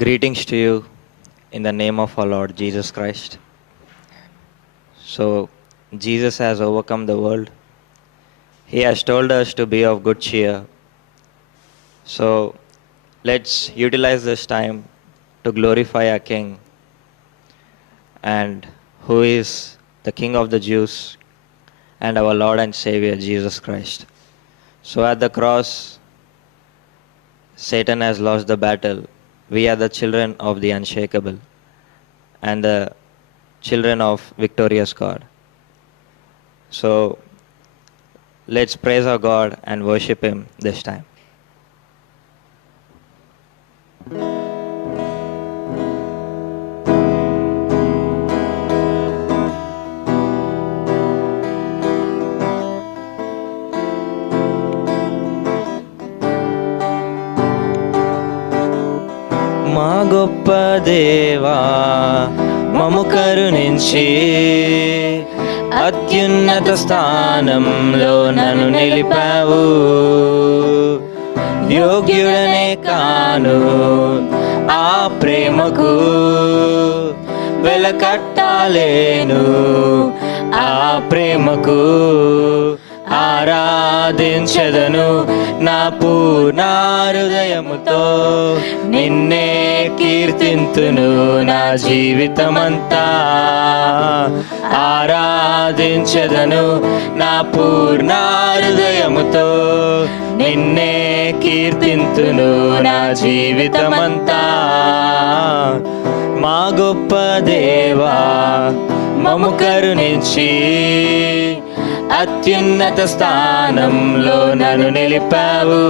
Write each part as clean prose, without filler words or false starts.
Greetings to you in the name of our Lord Jesus Christ. So, Jesus has overcome the world. He has told us to be of good cheer. So, let's utilize this time to glorify our King, and who is the King of the Jews and our Lord and Savior Jesus Christ. So, at the cross, Satan has lost the battle. We are the children of the unshakable and the children of victorious God. So let's praise our God and worship Him this time. మా గొప్ప దేవా మము కరుణించి అత్యున్నత స్థానంలో నన్ను నిలిపావు. యోగ్యుడనే కాను ఆ ప్రేమకు, వెలకట్టాలేను ఆ ప్రేమకు. ఆరాధించదను నా పూర్ణ హృదయముతో, నిన్నే కీర్తింతును నా జీవితమంతా. ఆరాధించదను నా పూర్ణ హృదయముతో, నిన్నే కీర్తింతును నా జీవితమంతా. మా గొప్ప దేవా మము కరుణించి అత్యున్నత స్థానంలో నన్ను నిలిపావు.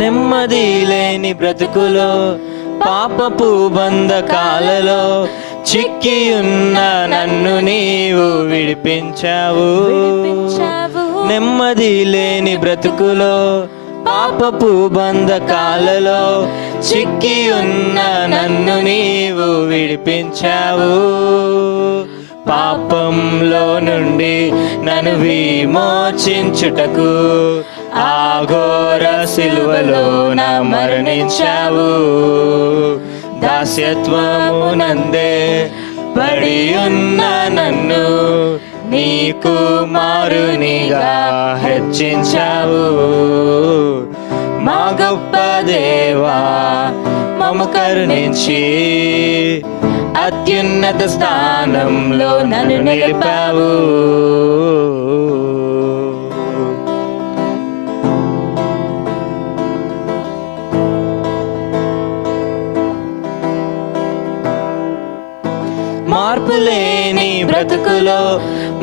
నెమ్మది లేని బ్రతుకులో, పాపపు బంధకాలలో చిక్కి ఉన్న నన్ను నీవు విడిపించావు. నెమ్మది లేని బ్రతుకులో, పాపపు బంధకాలలో చిక్కి ఉన్న నన్ను నీవు విడిపించావు. పాపంలో నుండి నన్ను విమోచించుటకు ఆ ఘోర సిలువలో నా మరణించావు. దాస్యత్వము నందే పడి ఉన్న నన్ను నీ కుమారునిగా హెచ్చించావు. మా గొప్ప దేవా మము కరుణించి అత్యున్నత స్థానంలో నన్ను నిలిపావు. మార్పులేని బ్రతుకులో,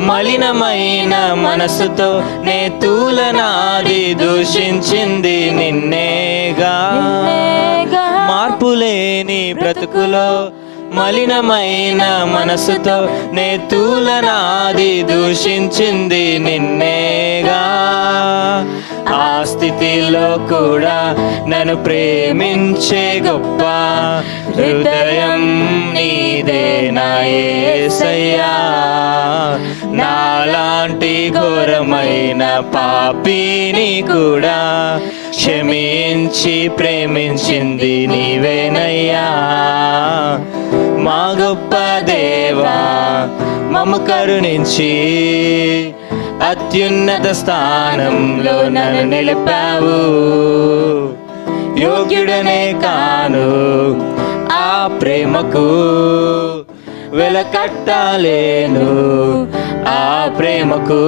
మలినమైన మనసుతో నే తూలనాది దూషించింది నిన్నేగా. మార్పులేని బ్రతుకులో, మలినమైన మనసుతో నే తూలనాది దూషించింది నిన్నేగా. ఆ స్థితిలో కూడా నన్ను ప్రేమించే గొప్ప హృదయం నీదే నా యేసయ్యా. నాలాంటి ఘోరమైన పాపిని కూడా క్షమించి ప్రేమించింది నీవేనయ్యా. మా గొప్ప దేవా మము కరుణించి అత్యున్నత స్థానంలో నన్ను నిలిపావు. యోగ్యుడనే కాను ఆ ప్రేమకు, వెలకట్టాలేను ఆ ప్రేమకు.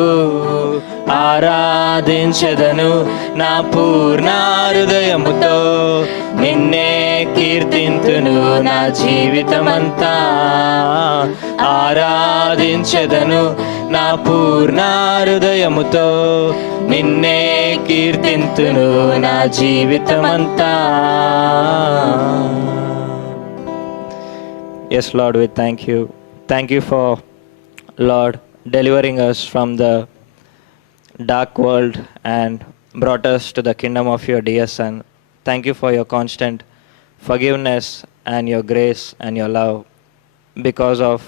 ఆరాధించదను నా పూర్ణ హృదయముతో, నిన్నే కీర్తింతును నా జీవితమంతా. ఆరాధించదను నా పూర్ణ హృదయముతో, నిన్నే కీర్తింతును నా జీవితమంతా. Yes, Lord, we thank you. Thank you for, Lord, delivering us from the dark world and brought us to the kingdom of your dear Son. Thank you for your constant forgiveness and your grace and your love. because of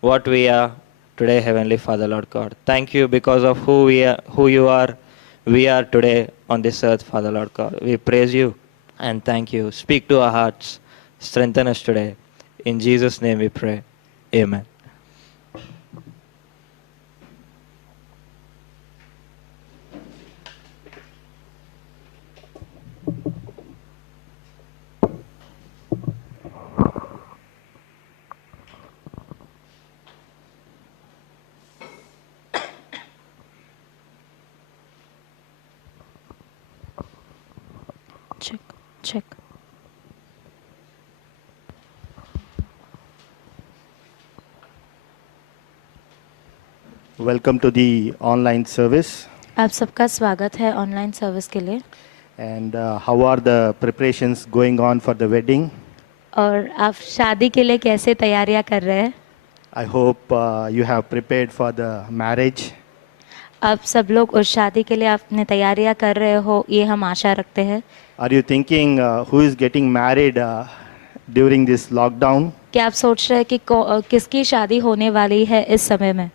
what we are today, Heavenly Father, Lord God. Thank you because of who you are, we are today on this earth, Father, Lord God. We praise you and thank you. Speak to our hearts, strengthen us today. In Jesus' name we pray. Amen. Check. Welcome to the online service. आप सबका स्वागत है online service के लिए। And how are the preparations going on for the wedding? और आप शादी के लिए कैसे तैयारियां कर रहे हैं? I hope you have prepared for the marriage. आप सब लोग उस शादी के लिए आपने तैयारियां कर रहे हो, ये हम आशा रखते हैं। Are you thinking who is getting married during this lockdown? क्या आप सोच रहे हैं कि किसकी शादी होने वाली है इस समय में?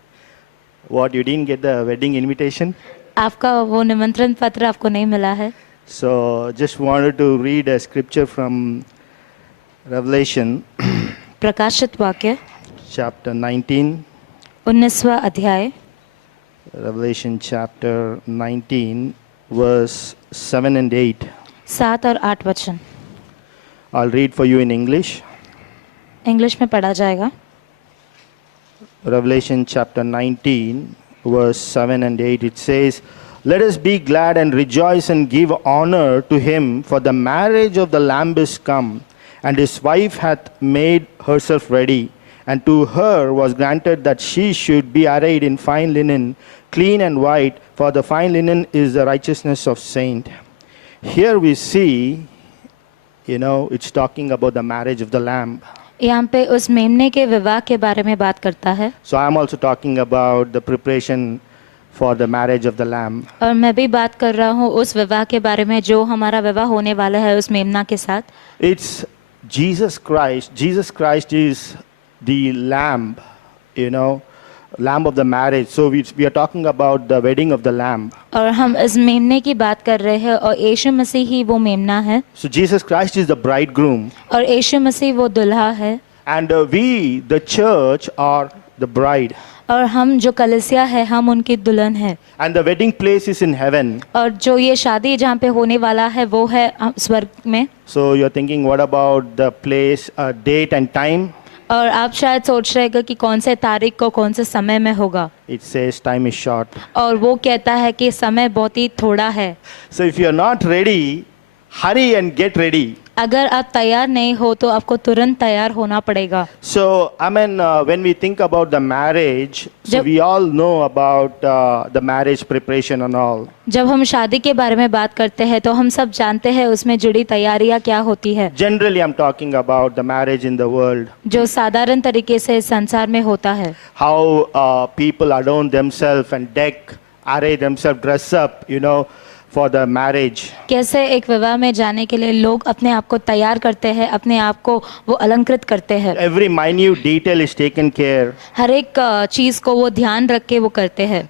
What, you didn't get the wedding invitation? आपका वो निमंत्रण पत्र आपको नहीं मिला है? So just wanted to read a scripture from Revelation प्रकाशित वाक्य chapter 19. 19वां अध्याय, Revelation chapter 19 verse 7 and 8. 7 और 8 वचन I'll read for you in English. English में पढ़ा जाएगा। Revelation chapter 19 verse 7 and 8, it says, "Let us be glad and rejoice and give honor to him, for the marriage of the Lamb is come, and his wife hath made herself ready. And to her was granted that she should be arrayed in fine linen, clean and white, for the fine linen is the righteousness of saint." Here we see, it's talking about the marriage of the Lamb. यहाँ पे उस मेमने के विवाह के बारे में बात करता है। So I'm also talking about the preparation for the marriage of the Lamb. और मैं भी बात कर रहा हूँ उस विवाह के बारे में जो हमारा विवाह होने वाला है उस मेमना के साथ। It's Jesus Christ. Jesus Christ is the Lamb, Lamb of the marriage. So we are talking about the wedding of the Lamb. और हम इस मेमने की बात कर रहे हैं और यीशु मसीह ही वो मेमना है। So Jesus Christ is the bridegroom. और यीशु मसीह वो दुल्हा है। And we, the church, are the bride. और हम जो कलीसिया है हम उनकी दुल्हन है। And the wedding place is in heaven. और जो ये शादी जहाँ पे होने वाला है वो है स्वर्ग में। So you're thinking, what about the place, date and time? और आप शायद सोच रहे हैं कि कौन से तारीख को कौन से समय में होगा। It says time is short. और वो कहता है कि समय बहुत ही थोड़ा है। So if you're not ready, hurry and get ready. अगर आप तैयार नहीं हो तो आपको तुरंत तैयार होना पड़ेगा। So, when we think about the marriage, so we all know about the marriage preparation and all. जब हम शादी के बारे में बात करते हैं तो हम सब जानते हैं उसमें जुड़ी तैयारियां क्या होती है। Generally, I'm talking about the marriage in the world. जो साधारण तरीके से संसार में होता है। How people adorn themselves and array themselves, dress up, for the marriage. कैसे एक विवाह में जाने के लिए लोग अपने आप को तैयार करते हैं, अपने आप को वो अलंकृत करते हैं। Every minute detail is taken care. हर एक चीज को वो ध्यान रख के वो करते हैं।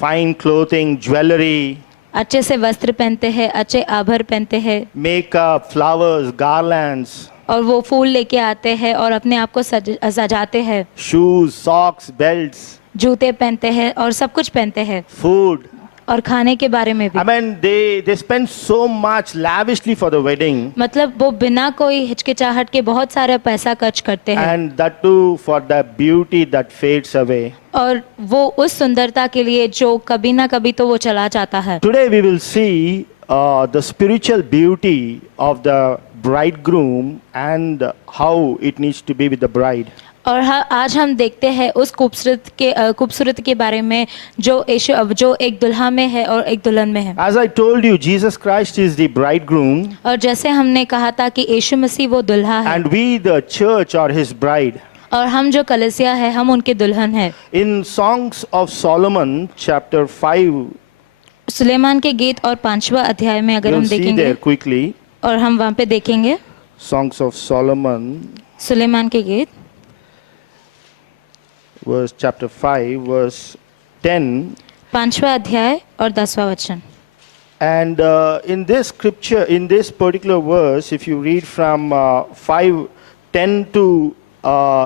Fine clothing, jewelry. अच्छे से वस्त्र पहनते हैं, अच्छे आभर पहनते हैं। Makeup, flowers, garlands. और वो फूल लेके आते हैं और अपने आप को सजाते हैं। Shoes, socks, belts. जूते पहनते हैं और सब कुछ पहनते हैं। Food. और खाने के बारे में भी। They spend so much lavishly for the wedding. मतलब वो बिना कोई हिचकिचाहट के बहुत सारा पैसा खर्च करते हैं। And that too for the beauty that fades away. और वो उस सुंदरता के लिए जो कभी ना कभी तो वो चला जाता है। Today we will see the spiritual beauty of the bridegroom and how it needs to be with the bride. और आज हम देखते हैं उस खूबसूरत के बारे में जो एक दुल्हा में है और एक दुल्हन में है। As I told you, Jesus Christ is the bridegroom. और जैसे हमने कहा था कि यीशु मसीह वो दुल्हा है। And we, the church, are his bride. और हम जो कलीसिया है हम उनके दुल्हन है। In Songs of Solomon, chapter 5. सुलेमान के गीत और 5वां अध्याय में अगर हम देखेंगे there quickly. और हम वहाँ पे देखेंगे Songs of Solomon. सुलेमान के गीत verse chapter 5, verse 10. 5वां अध्याय और 10वां वचन। And in this scripture, in this particular verse, if you read from 5:10 to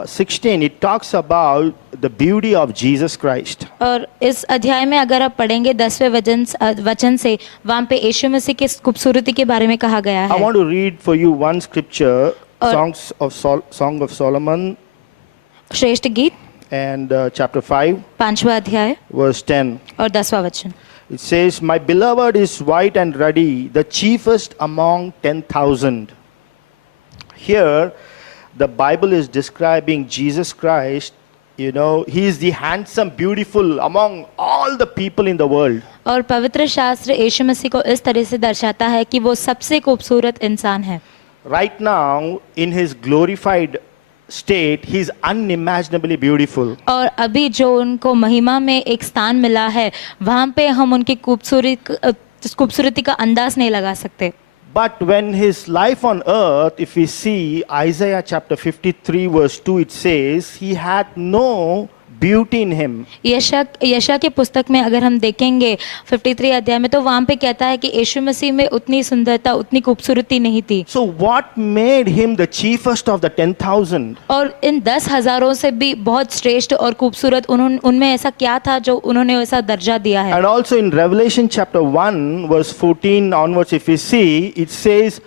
16, it talks about the beauty of Jesus Christ. और इस अध्याय में अगर आप पढ़ेंगे 10वें वचन से, वहाँ पे यीशु मसीह की खूबसूरती के बारे में कहा गया I है। want to read for you one scripture, Song of Solomon, श्रेष्ठ गीत and chapter 5, 5वां अध्याय verse 10. और 10वां वचन। It says, "My beloved is white and ruddy, the chiefest among 10,000." Here, the Bible is describing Jesus Christ. You know, he is the handsome, beautiful among all the people in the world. और पवित्र शास्त्र यीशु मसीह को इस तरह से दर्शाता है कि वो सबसे खूबसूरत इंसान है। Right now, in his glorified state, he is unimaginably beautiful. और अभी जो उनको महिमा में एक स्थान मिला है, वहाँ पे हम उनकी खूबसूरती का अंदाज नहीं लगा सकते। But when his life on earth, if we see Isaiah chapter 53 verse 2, it says, he had no beauty in him. यशा के पुस्तक में अगर हम देखेंगे 53 अध्याय में, तो वहाँ पे कहता है कि यीशु मसीह में उतनी सुंदरता, उतनी खूबसूरती नहीं थी। So what made him the chiefest of the 10,000? और इन 10,000 से भी बहुत श्रेष्ठ और खूबसूरत उनमें ऐसा क्या था जो उन्होंने ऐसा दर्जा दिया है। And also in Revelation chapter 1 verse 14 onwards, if we see, it says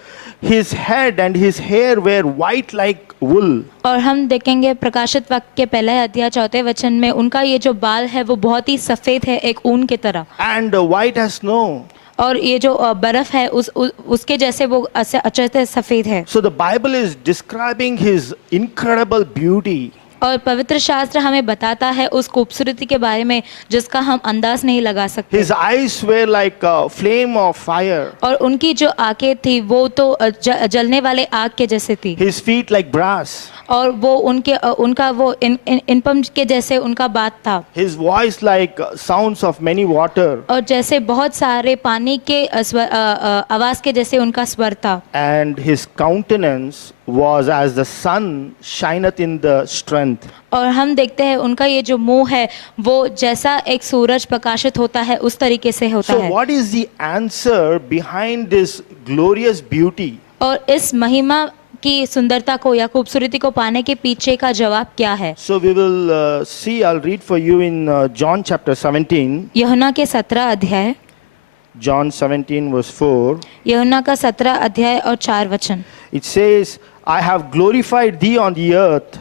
his head and his hair were white like wool. और हम देखेंगे प्रकाशित वाक्य के पहले अध्याय 4वें वचन में, उनका ये जो बाल है वो बहुत ही सफेद है, एक ऊन की तरह। And white as snow. और ये जो बर्फ है उसके जैसे वो अचरते सफेद है। So the Bible is describing his incredible beauty. और पवित्र शास्त्र हमें बताता है उस खूबसूरती के बारे में जिसका हम अंदाज नहीं लगा सकते। His eyes were like a flame of fire. और उनकी जो आंखें थी वो तो जलने वाले आग के जैसे थी। His feet like brass. और वो उनका वो इनपम के जैसे उनका बात था। His voice like sounds of many water. और जैसे बहुत सारे पानी के आवाज के जैसे उनका स्वर था। And his countenance was as the sun shineth in the strength. और हम देखते हैं उनका ये जो मुंह है वो जैसा एक सूरज प्रकाशित होता है उस तरीके से होता So है। what is the answer behind this glorious beauty? और इस महिमा की सुंदरता को या खूबसूरती को पाने के पीछे का जवाब क्या है? So we will see, I'll read for you in John chapter 17. यूहन्ना के 17 अध्याय, John 17 verse 4. यूहन्ना का 17 अध्याय और 4 वचन। It says, I have glorified thee on the earth.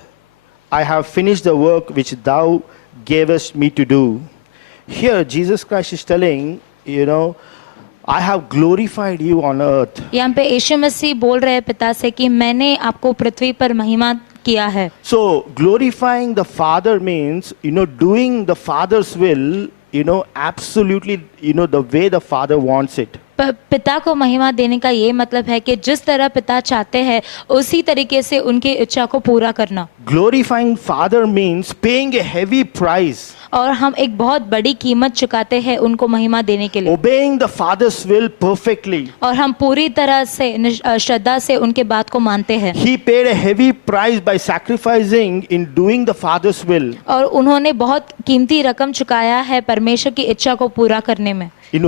I have finished the work which thou gavest me to do. Here Jesus Christ is telling, you know, I have glorified you on earth. यहाँ पे यीशु मसीह बोल रहे हैं पिता से कि मैंने आपको पृथ्वी पर महिमा किया है। So glorifying the Father means, you know, doing the Father's will, you know, absolutely, you know, the way the Father wants it. पिता को महिमा देने का ये मतलब है कि जिस तरह पिता चाहते हैं उसी तरीके से उनकी इच्छा को पूरा करना। Glorifying Father means paying a heavy price. और हम एक बहुत बड़ी कीमत चुकाते हैं उनको महिमा देने के लिए। Obeying the Father's will perfectly. और हम पूरी तरह से श्रद्धा से उनके बात को मानते हैं। He paid a heavy price by sacrificing in doing the Father's will. और उन्होंने बहुत कीमती रकम चुकाया है परमेश्वर की इच्छा को पूरा करने में। In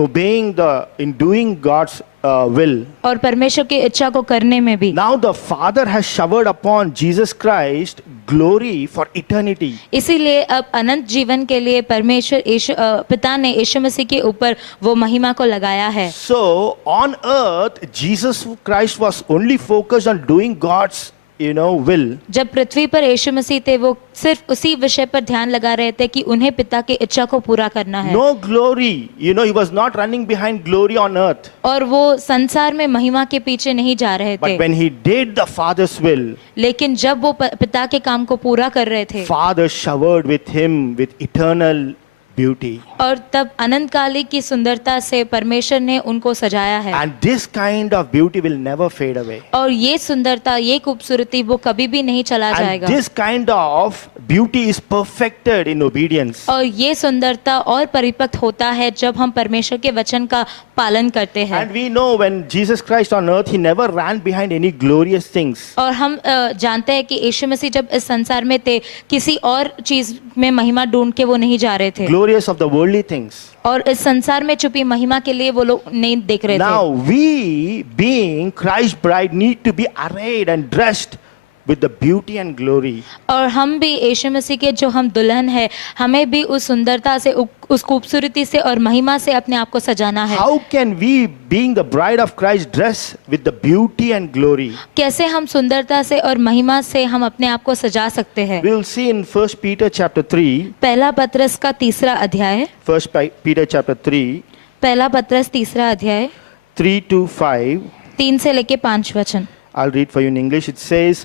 doing God's will. और परमेश्वर की इच्छा को करने में भी। Now the Father has showered upon Jesus Christ glory for eternity. इसीलिए अब अनंत जीवन के लिए परमेश्वर पिता ने यीशु मसीह के ऊपर वो महिमा को लगाया है। So on earth Jesus Christ was only focused on doing God's, you know, will. जब पृथ्वी पर यीशु मसीह थे वो सिर्फ उसी विषय पर ध्यान लगा रहे थे कि उन्हें पिता की इच्छा को पूरा करना है। No glory, you know, he was not running behind glory on earth. और वो संसार में महिमा के पीछे नहीं जा रहे But थे। when he did the Father's will, लेकिन जब वो पिता के काम को पूरा कर रहे थे Father showered with him with eternal beauty. और तब अनंत काली की सुंदरता से परमेश्वर ने उनको सजाया है। And this kind of beauty will never fade away. और ये सुंदरता, ये खूबसूरती वो कभी भी नहीं चला And जाएगा। this kind of beauty is perfected in obedience. और ये सुंदरता और परिपक्व होता है जब हम परमेश्वर के वचन का पालन करते हैं। And we know when Jesus Christ on earth, he never ran behind any glorious things. और हम जानते हैं कि यीशु मसीह जब इस संसार में थे, किसी और चीज में महिमा ढूंढ के वो नहीं जा रहे थे, Glorious of the worldly things. और इस संसार में छुपी महिमा के लिए वो लोग नहीं देख रहे थे। Now we, being Christ's bride, need to be arrayed and dressed with the beauty and glory. और हम भी यीशु मसीह के जो हम दुल्हन है, हमें भी उस सुंदरता से, उस खूबसूरती से और महिमा से अपने आप को सजाना है। How can we, being the bride of Christ, dress with the beauty and glory? कैसे हम सुंदरता से और महिमा से हम अपने आप को सजा सकते हैं? We will see in 1 Peter chapter 3, पहला पत्रस का 3रा अध्याय, 1 Peter chapter 3, पहला पत्रस 3रा अध्याय 3 to 5. 3 से लेके 5 वचन। I'll read for you in English. It says,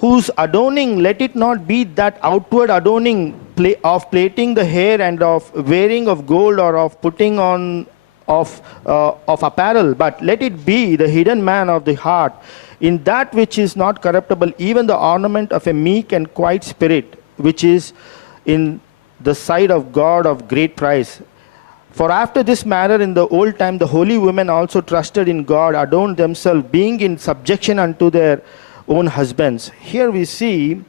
whose adorning, let it not be that outward adorning of plaiting the hair and of wearing of gold or of putting on of apparel, but let it be the hidden man of the heart, in that which is not corruptible, even the ornament of a meek and quiet spirit, which is in the sight of God of great price. For after this manner in the old time the holy women also trusted in God, adorned themselves, being in subjection unto their own husbands. Here we see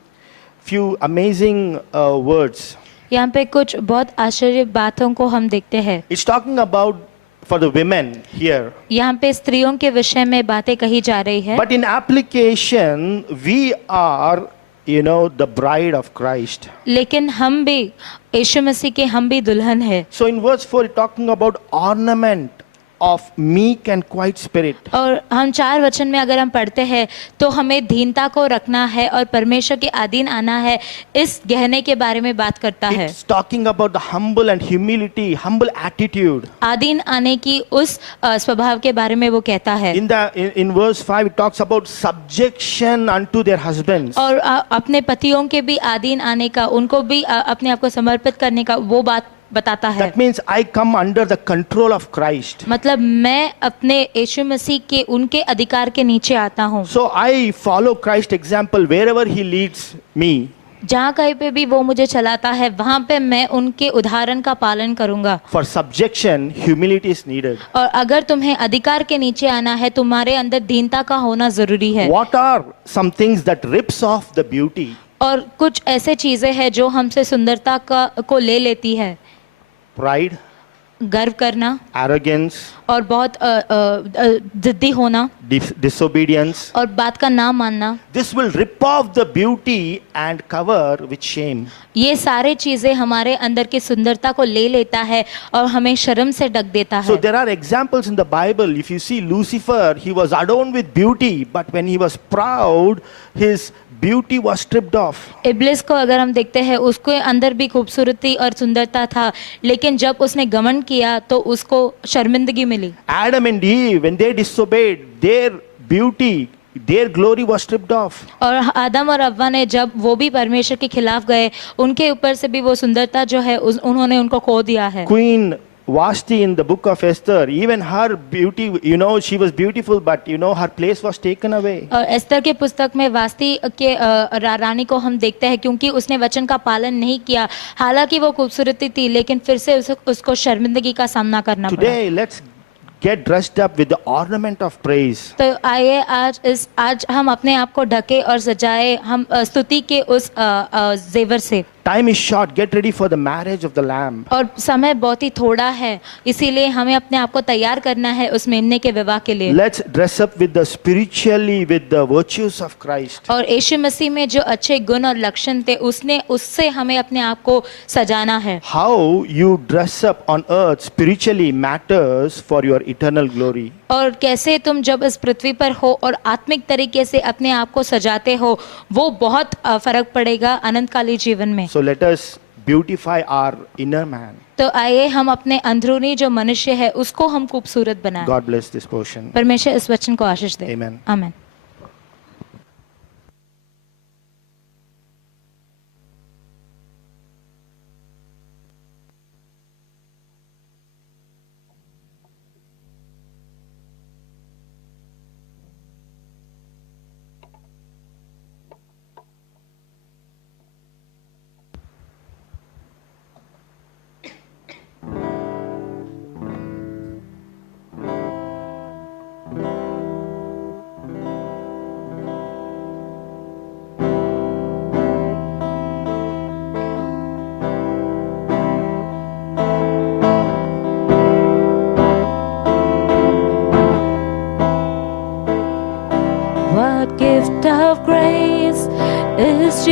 few amazing words. यहाँ पे कुछ बहुत आश्चर्य बातों को हम देखते हैं। It's talking about for the women here. यहाँ पे स्त्रियों के विषय में बातें कही जा रही है। But in application, we are, the bride of Christ. लेकिन हम भी यीशु मसीह के हम भी दुल्हन है। So in verse 4, it's talking about ornament of meek and quiet spirit. और हम 4 वचन में अगर हम पढ़ते हैं तो हमें दीनता को रखना है और परमेश्वर के अधीन आना है, इस गहने के बारे में बात करता है। It's talking about the humble and humility, humble attitude. अधीन आने की उस स्वभाव के बारे में वो कहता है। In verse 5, it talks about subjection unto their husbands. और अपने पतियों के भी अधीन आने का, उनको भी अपने आप को समर्पित करने का वो बात बताता है। That means I come under the control of Christ. मतलब मैं अपने यीशु मसीह के उनके अधिकार के नीचे आता हूँ। So I follow Christ's example wherever he leads me. जहाँ कहीं पे भी वो मुझे चलाता है, वहाँ पे मैं उनके उदाहरण का पालन करूँगा। For subjection, humility is needed. और अगर तुम्हें अधिकार के नीचे आना है, तुम्हारे अंदर दीनता का होना जरूरी है। What are some things that rips off the beauty? और कुछ ऐसे चीजें हैं जो हमसे सुंदरता को ले लेती है। Pride, गर्व करना, arrogance, और बहुत जिद्दी होना, disobedience. और बात का ना मानना। This will rip off the beauty and cover with shame. ये सारे चीजें हमारे अंदर की सुंदरता को ले लेता है और हमें शर्म से ढक देता So है। there are examples in the Bible. If you see Lucifer, he was adorned with beauty, but when he was proud, his beauty was stripped off. इब्लिस को अगर हम देखते हैं, उसके अंदर भी खूबसूरती और सुंदरता था, लेकिन जब उसने घमंड किया तो उसको शर्मिंदगी मिली। Adam and Eve, when they disobeyed, their beauty, their glory was stripped off. और आदम और अव्वा ने जब वो भी परमेश्वर के खिलाफ गए, उनके ऊपर से भी वो सुंदरता जो है उन्होंने उनको खो दिया है। Queen Vashti in the book of Esther, even her beauty, she was beautiful, but her place was taken away. और एस्तर के पुस्तक में वास्ती के रानी को हम देखते हैं, क्योंकि उसने वचन का पालन नहीं किया। हालांकि वो खूबसूरती थी, लेकिन फिर से उसको शर्मिंदगी का सामना करना पड़ा। Today, let's get dressed up with the ornament of praise. तो आइए आज हम अपने आप को ढके और सजाए, हम स्तुति के उस जेवर से। Time is short. Get ready for the marriage of the Lamb. और समय बहुत ही थोड़ा है, इसीलिए हमें अपने आप को तैयार करना है उस मेमने के विवाह के लिए। Let's dress up with the spiritually with the virtues of Christ. और यीशु मसीह में जो अच्छे गुण और लक्षण थे, उससे हमें अपने आप को सजाना है। How you dress up on earth spiritually matters for your eternal glory. और कैसे तुम जब इस पृथ्वी पर हो और आत्मिक तरीके से अपने आप को सजाते हो, वो बहुत फर्क पड़ेगा अनंतकाली जीवन में। So let us beautify our inner man. तो आइए हम अपने अंदरूनी जो मनुष्य है उसको हम खूबसूरत बनाएं। God bless this portion. परमेश्वर इस वचन को आशीष दे। Amen. आमीन।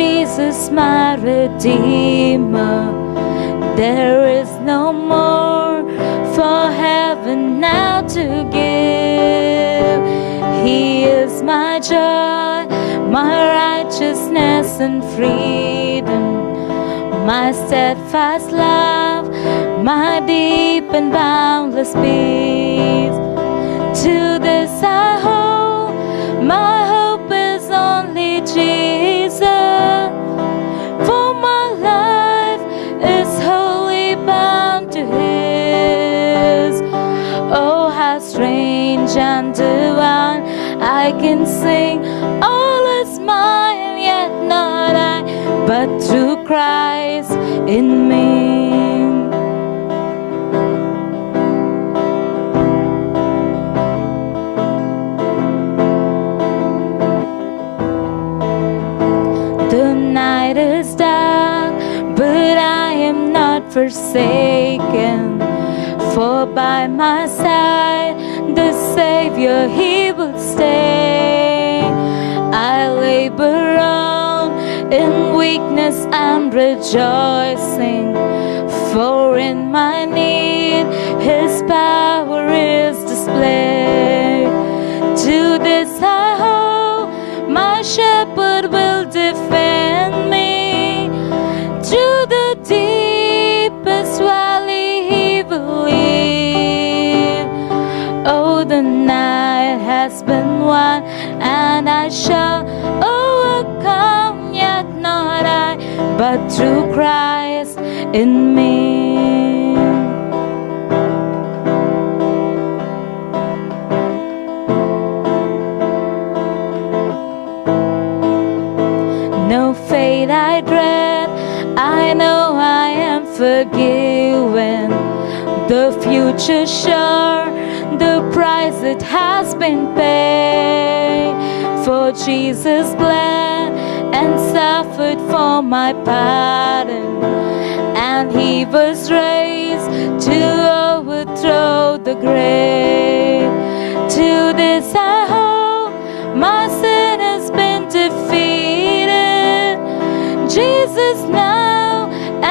Jesus, my Redeemer. There is no more for heaven now to give. He is my joy, my righteousness and freedom, my steadfast love, my deep and boundless peace. To this I hold, my hope is only Jesus. For my life is wholly bound to His. Oh, how strange and divine, I can sing, all is mine, yet not I, but through Christ in me. The night is dark, but I am not forsaken. For by my side, the Savior, He will stay. I labor on in weakness and rejoicing, for in my need, His power is displayed. To this I hope, my shepherd will defend me. Through the deepest valley He will lead. Oh, the night has been won, and I shall overcome, yet not I, but through Christ in me. No fate I dread, I know I am forgiven. The future sure, the price it has been paid. For Jesus bled and suffered for my pardon, and He was raised to overthrow the grave. To this I hope, my sin has been defeated. Jesus now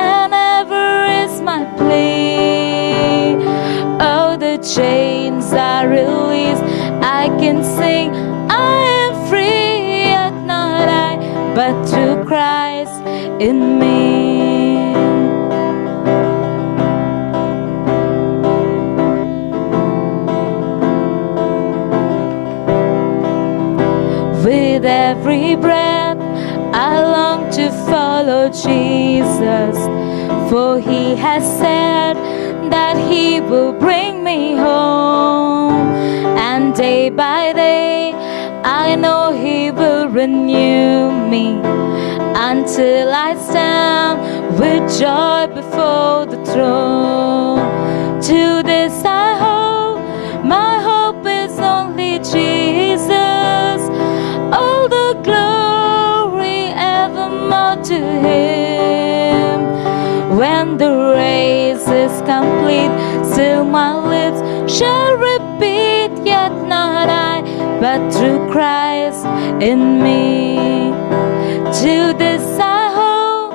and ever is my plea. Oh, the chains are released, I can sing, I am free, yet not I, but through Christ in me. With every breath I long to follow Jesus, for He has said that He will bring me home. And day by day I know He will renew me, until I stand with joy before the throne. To this I hope, my hope is only Jesus. All the glory evermore to Him. When the race is complete, still my lips shall repeat, yet not I, but through Christ in me. To this I hope,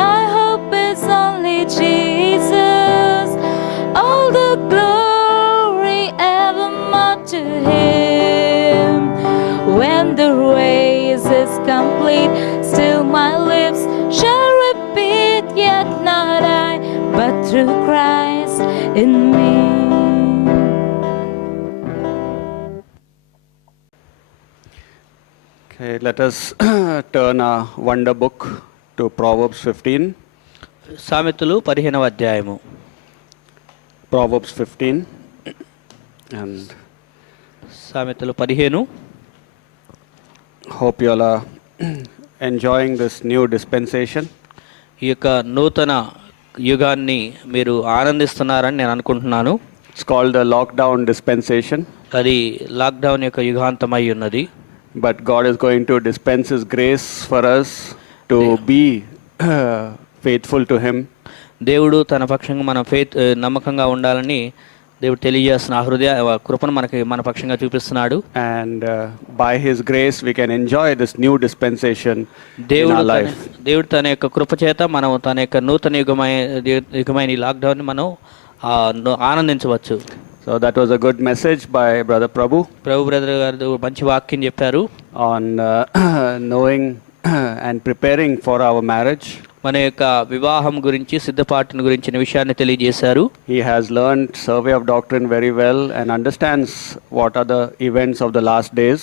my hope is only Jesus. All the glory evermore to Him. When the race is complete, still my lips shall repeat, yet not I, but through Christ in me. Okay, let us turn our wonder book to Proverbs 15. సామెతలు 15వ అధ్యాయము. Proverbs 15. And సామెతలు 15. hope you all are enjoying this new dispensation. ఈ యొక్క నూతన యుగాన్ని మీరు ఆనందిస్తున్నారని నేను అనుకుంటున్నాను. It's called the lockdown dispensation. అది లాక్డౌన్ యొక్క యుగాంతమై ఉన్నది. But God is going to dispense His grace for us to be faithful to Him. దేవుడు తన పక్షంగా మనం నమ్మకంగా ఉండాలని దేవుడు తెలియజేస్తున్న ఆ హృదయ కృపను మనకి మన పక్షంగా చూపిస్తున్నాడు. And by His grace, we can enjoy this new dispensation in our life. దేవుడు తన యొక్క కృప చేత మనం తన యొక్క నూతన యుగమైన ఈ లాక్డౌన్ మనం ఆనందించవచ్చు. So that was a good message by Brother Prabhu brother గారు మంచి వాక్యం చెప్పారు on knowing and preparing for our marriage. మన యొక్క వివాహం గురించి సిద్ధపాటును గురించిన విషయాన్ని తెలియజేశారు. He has learned survey of doctrine very well and understands what are the events of the last days.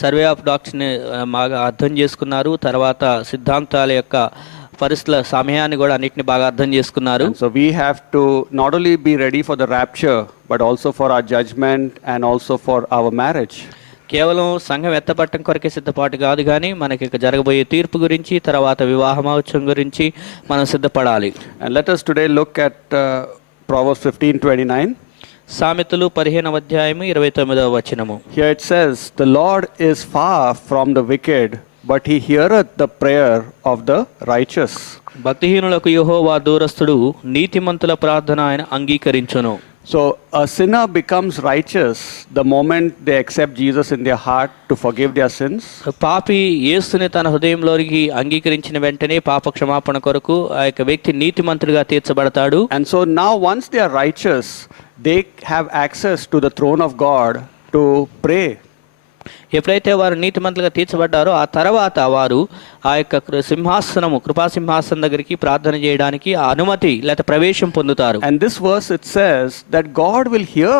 Survey of డాక్టర్ని బాగా అర్థం చేసుకున్నారు. తర్వాత సిద్ధాంతాల యొక్క పరిస్థితుల సమయాన్ని కూడా అన్నిటిని బాగా అర్థం చేసుకున్నారు. And so we have to not only be ready for the rapture but also for our judgment and also for our marriage. కేవలం సంఘం ఎత్తపట్టం కొరకే సిద్ధపాటు కాదు, కానీ మనకి జరగబోయే తీర్పు గురించి తర్వాత వివాహ మహోత్సవం గురించి మనం సిద్ధపడాలి. And let us today look at Proverbs 15:29. సామెతలు 15వ అధ్యాయము 29వ వచనము. Here it says, "The Lord is far from the wicked, but He heareth the prayer of the righteous." భక్తిహీనులకు యెహోవా దూరస్థుడు, నీతిమంతుల ప్రార్థన ఆయన అంగీకరించును. So a sinner becomes righteous the moment they accept Jesus in their heart to forgive their sins. పాపి యేసుని తన హృదయంలోకి అంగీకరించిన వెంటనే పాప క్షమాపణ కొరకు ఆ యొక్క వ్యక్తి నీతిమంతుడిగా తీర్చబడతాడు. And so now once they are righteous, they have access to the throne of God to pray. ఎప్పుడైతే వారు నీతిమంతులుగా తీర్చబడ్డారో ఆ తర్వాత వారు ఆ యొక్క సింహాసనము కృపాసింహాసనం దగ్గరికి ప్రార్థన చేయడానికి ఆ అనుమతి లేదా ప్రవేశం పొందుతారు. And this verse it says that God will hear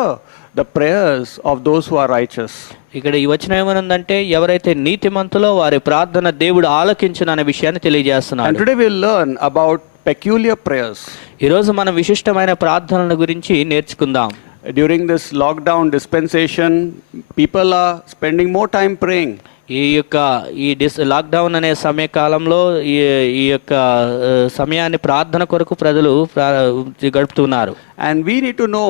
the prayers of those who are righteous. ఇక్కడ ఈ వచనం ఏమనుందంటే ఎవరైతే నీతిమంతులో వారి ప్రార్థన దేవుడు ఆలకించును అనే విషయాన్ని And తెలియజేస్తున్నాడు. today we'll learn about peculiar prayers. ఈరోజు మనం విశిష్టమైన ప్రార్థనల గురించి నేర్చుకుందాం. During this lockdown dispensation, people are spending more time praying. ఈ యొక్క లాక్డౌన్ అనే సమయకాలంలో ఈ యొక్క సమయాన్ని ప్రార్థన కొరకు ప్రజలు గడుపుతున్నారు. And we need to know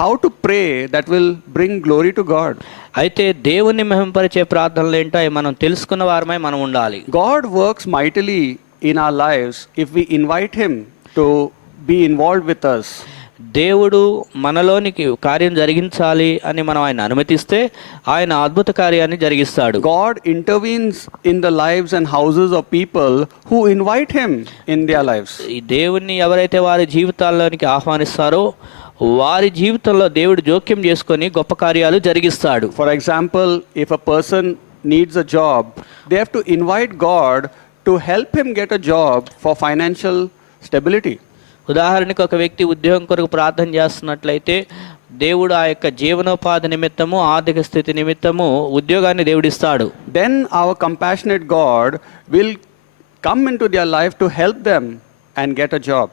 how to pray that will bring glory to God. అయితే దేవుణ్ణి మహిమపరిచే ప్రార్థనలు ఏంటో అవి మనం తెలుసుకున్న వారమై మనం ఉండాలి. God works mightily in our lives if we invite Him to be involved with us. దేవుడు మనలోనికి కార్యం జరిగించాలి అని మనం ఆయన అనుమతిస్తే ఆయన అద్భుత కార్యాన్ని జరిగిస్తాడు. God intervenes in the lives and houses of people who invite Him in their lives. ఈ దేవుణ్ణి ఎవరైతే వారి జీవితాల్లోనికి ఆహ్వానిస్తారో వారి జీవితంలో దేవుడు జోక్యం చేసుకొని గొప్ప కార్యాలు జరిగిస్తాడు. For example, if a person needs a job, they have to invite God to help him get a job for financial stability. ఉదాహరణకు ఒక వ్యక్తి ఉద్యోగం కొరకు ప్రార్థన చేస్తున్నట్లయితే దేవుడు ఆ యొక్క జీవనోపాధి నిమిత్తము ఆర్థిక స్థితి నిమిత్తము ఉద్యోగాన్ని దేవుడిస్తాడు. Then our compassionate God will come into their life to help them and get a job.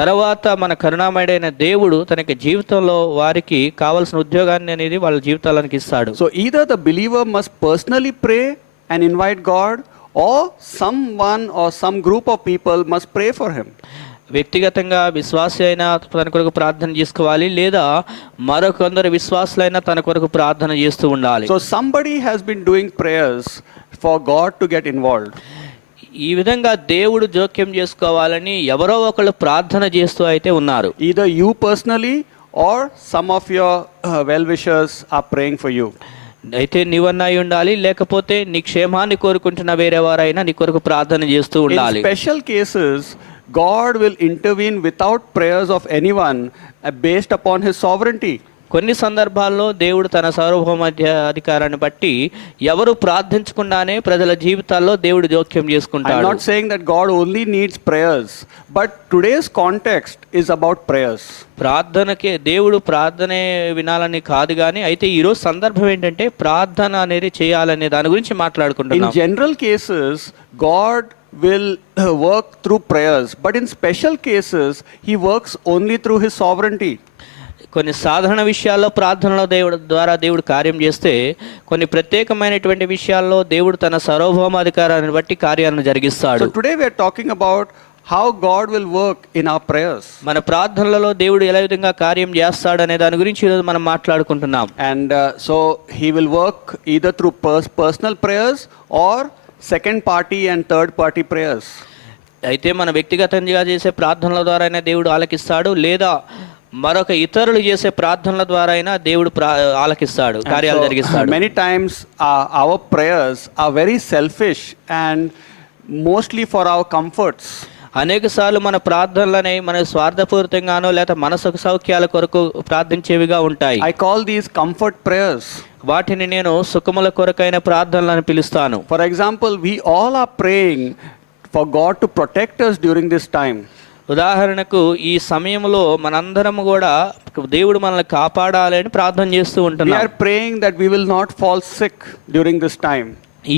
తర్వాత మన కరుణామయుడైన దేవుడు తన జీవితంలో వారికి కావాల్సిన ఉద్యోగాన్ని అనేది వాళ్ళ జీవితాలకు ఇస్తాడు. So either the believer must personally pray and invite God, or someone or some group of people must pray for him. వ్యక్తిగతంగా విశ్వాసి అయినా తన కొరకు ప్రార్థన చేసుకోవాలి, లేదా మరొకొందరు విశ్వాసులైనా తన కొరకు ప్రార్థన చేస్తూ ఉండాలి. So somebody has been doing prayers for God to get involved. ఈ విధంగా దేవుడు జోక్యం చేసుకోవాలని ఎవరో ఒకళ్ళు ప్రార్థన చేస్తూ అయితే ఉన్నారు. Either you personally or some of your well-wishers are praying for you. అయితే నీవన్నాయి ఉండాలి, లేకపోతే నీ క్షేమాన్ని కోరుకుంటున్న వేరే వారైనా నీ కొరకు ప్రార్థన చేస్తూ In ఉండాలి. special cases, God will intervene without prayers of anyone based upon His sovereignty. కొన్ని సందర్భాల్లో దేవుడు తన సార్వభౌమ అధికారాన్ని బట్టి ఎవరు ప్రార్థించకుండానే ప్రజల జీవితాల్లో దేవుడు జోక్యం I'm చేసుకుంటాడు. not saying that God only needs prayers, but today's context is about prayers. ప్రార్థనకే దేవుడు ప్రార్థనే వినాలని కాదు, కానీ అయితే ఈరోజు సందర్భం ఏంటంటే ప్రార్థన అనేది చేయాలనే దాని గురించి In మాట్లాడుకుంటున్నాం. general cases, God will work through prayers, but in special cases, He works only through His sovereignty. కొన్ని సాధారణ విషయాల్లో ప్రార్థనలో దేవుడు కార్యం చేస్తే, కొన్ని ప్రత్యేకమైనటువంటి విషయాల్లో దేవుడు తన సార్వభౌమాధికారాన్ని బట్టి కార్యాలను జరిగిస్తాడు. So today we are talking about how God will work in our prayers. మన ప్రార్థనలలో దేవుడు ఎలా విధంగా కార్యం చేస్తాడు అనే దాని గురించి ఈరోజు మనం మాట్లాడుకుంటున్నాం. And so He will work either through personal prayers or second party and third party prayers. అయితే మన వ్యక్తిగతంగా చేసే ప్రార్థనల ద్వారానే దేవుడు ఆలకిస్తాడు, లేదా మరొక ఇతరులు చేసే ప్రార్థనల ద్వారా అయినా దేవుడు ఆలకిస్తాడు, And కార్యాలు so, జరిగిస్తాడు. many times our prayers are very selfish and mostly for our comforts. అనేక సార్లు మన ప్రార్థనలనే మన స్వార్థపూరితంగానో లేదా మన సుఖ సౌఖ్యాల కొరకు ప్రార్థించేవిగా ఉంటాయి. I call these comfort prayers. వాటిని నేను సుఖముల కొరకైన ప్రార్థనలను పిలుస్తాను. For example, we all are praying for God to protect us during this time. ఉదాహరణకు ఈ సమయంలో మనందరం కూడా దేవుడు మనల్ని కాపాడాలని ప్రార్థన చేస్తూ We ఉంటున్నాం. are praying that we will not fall sick during this time.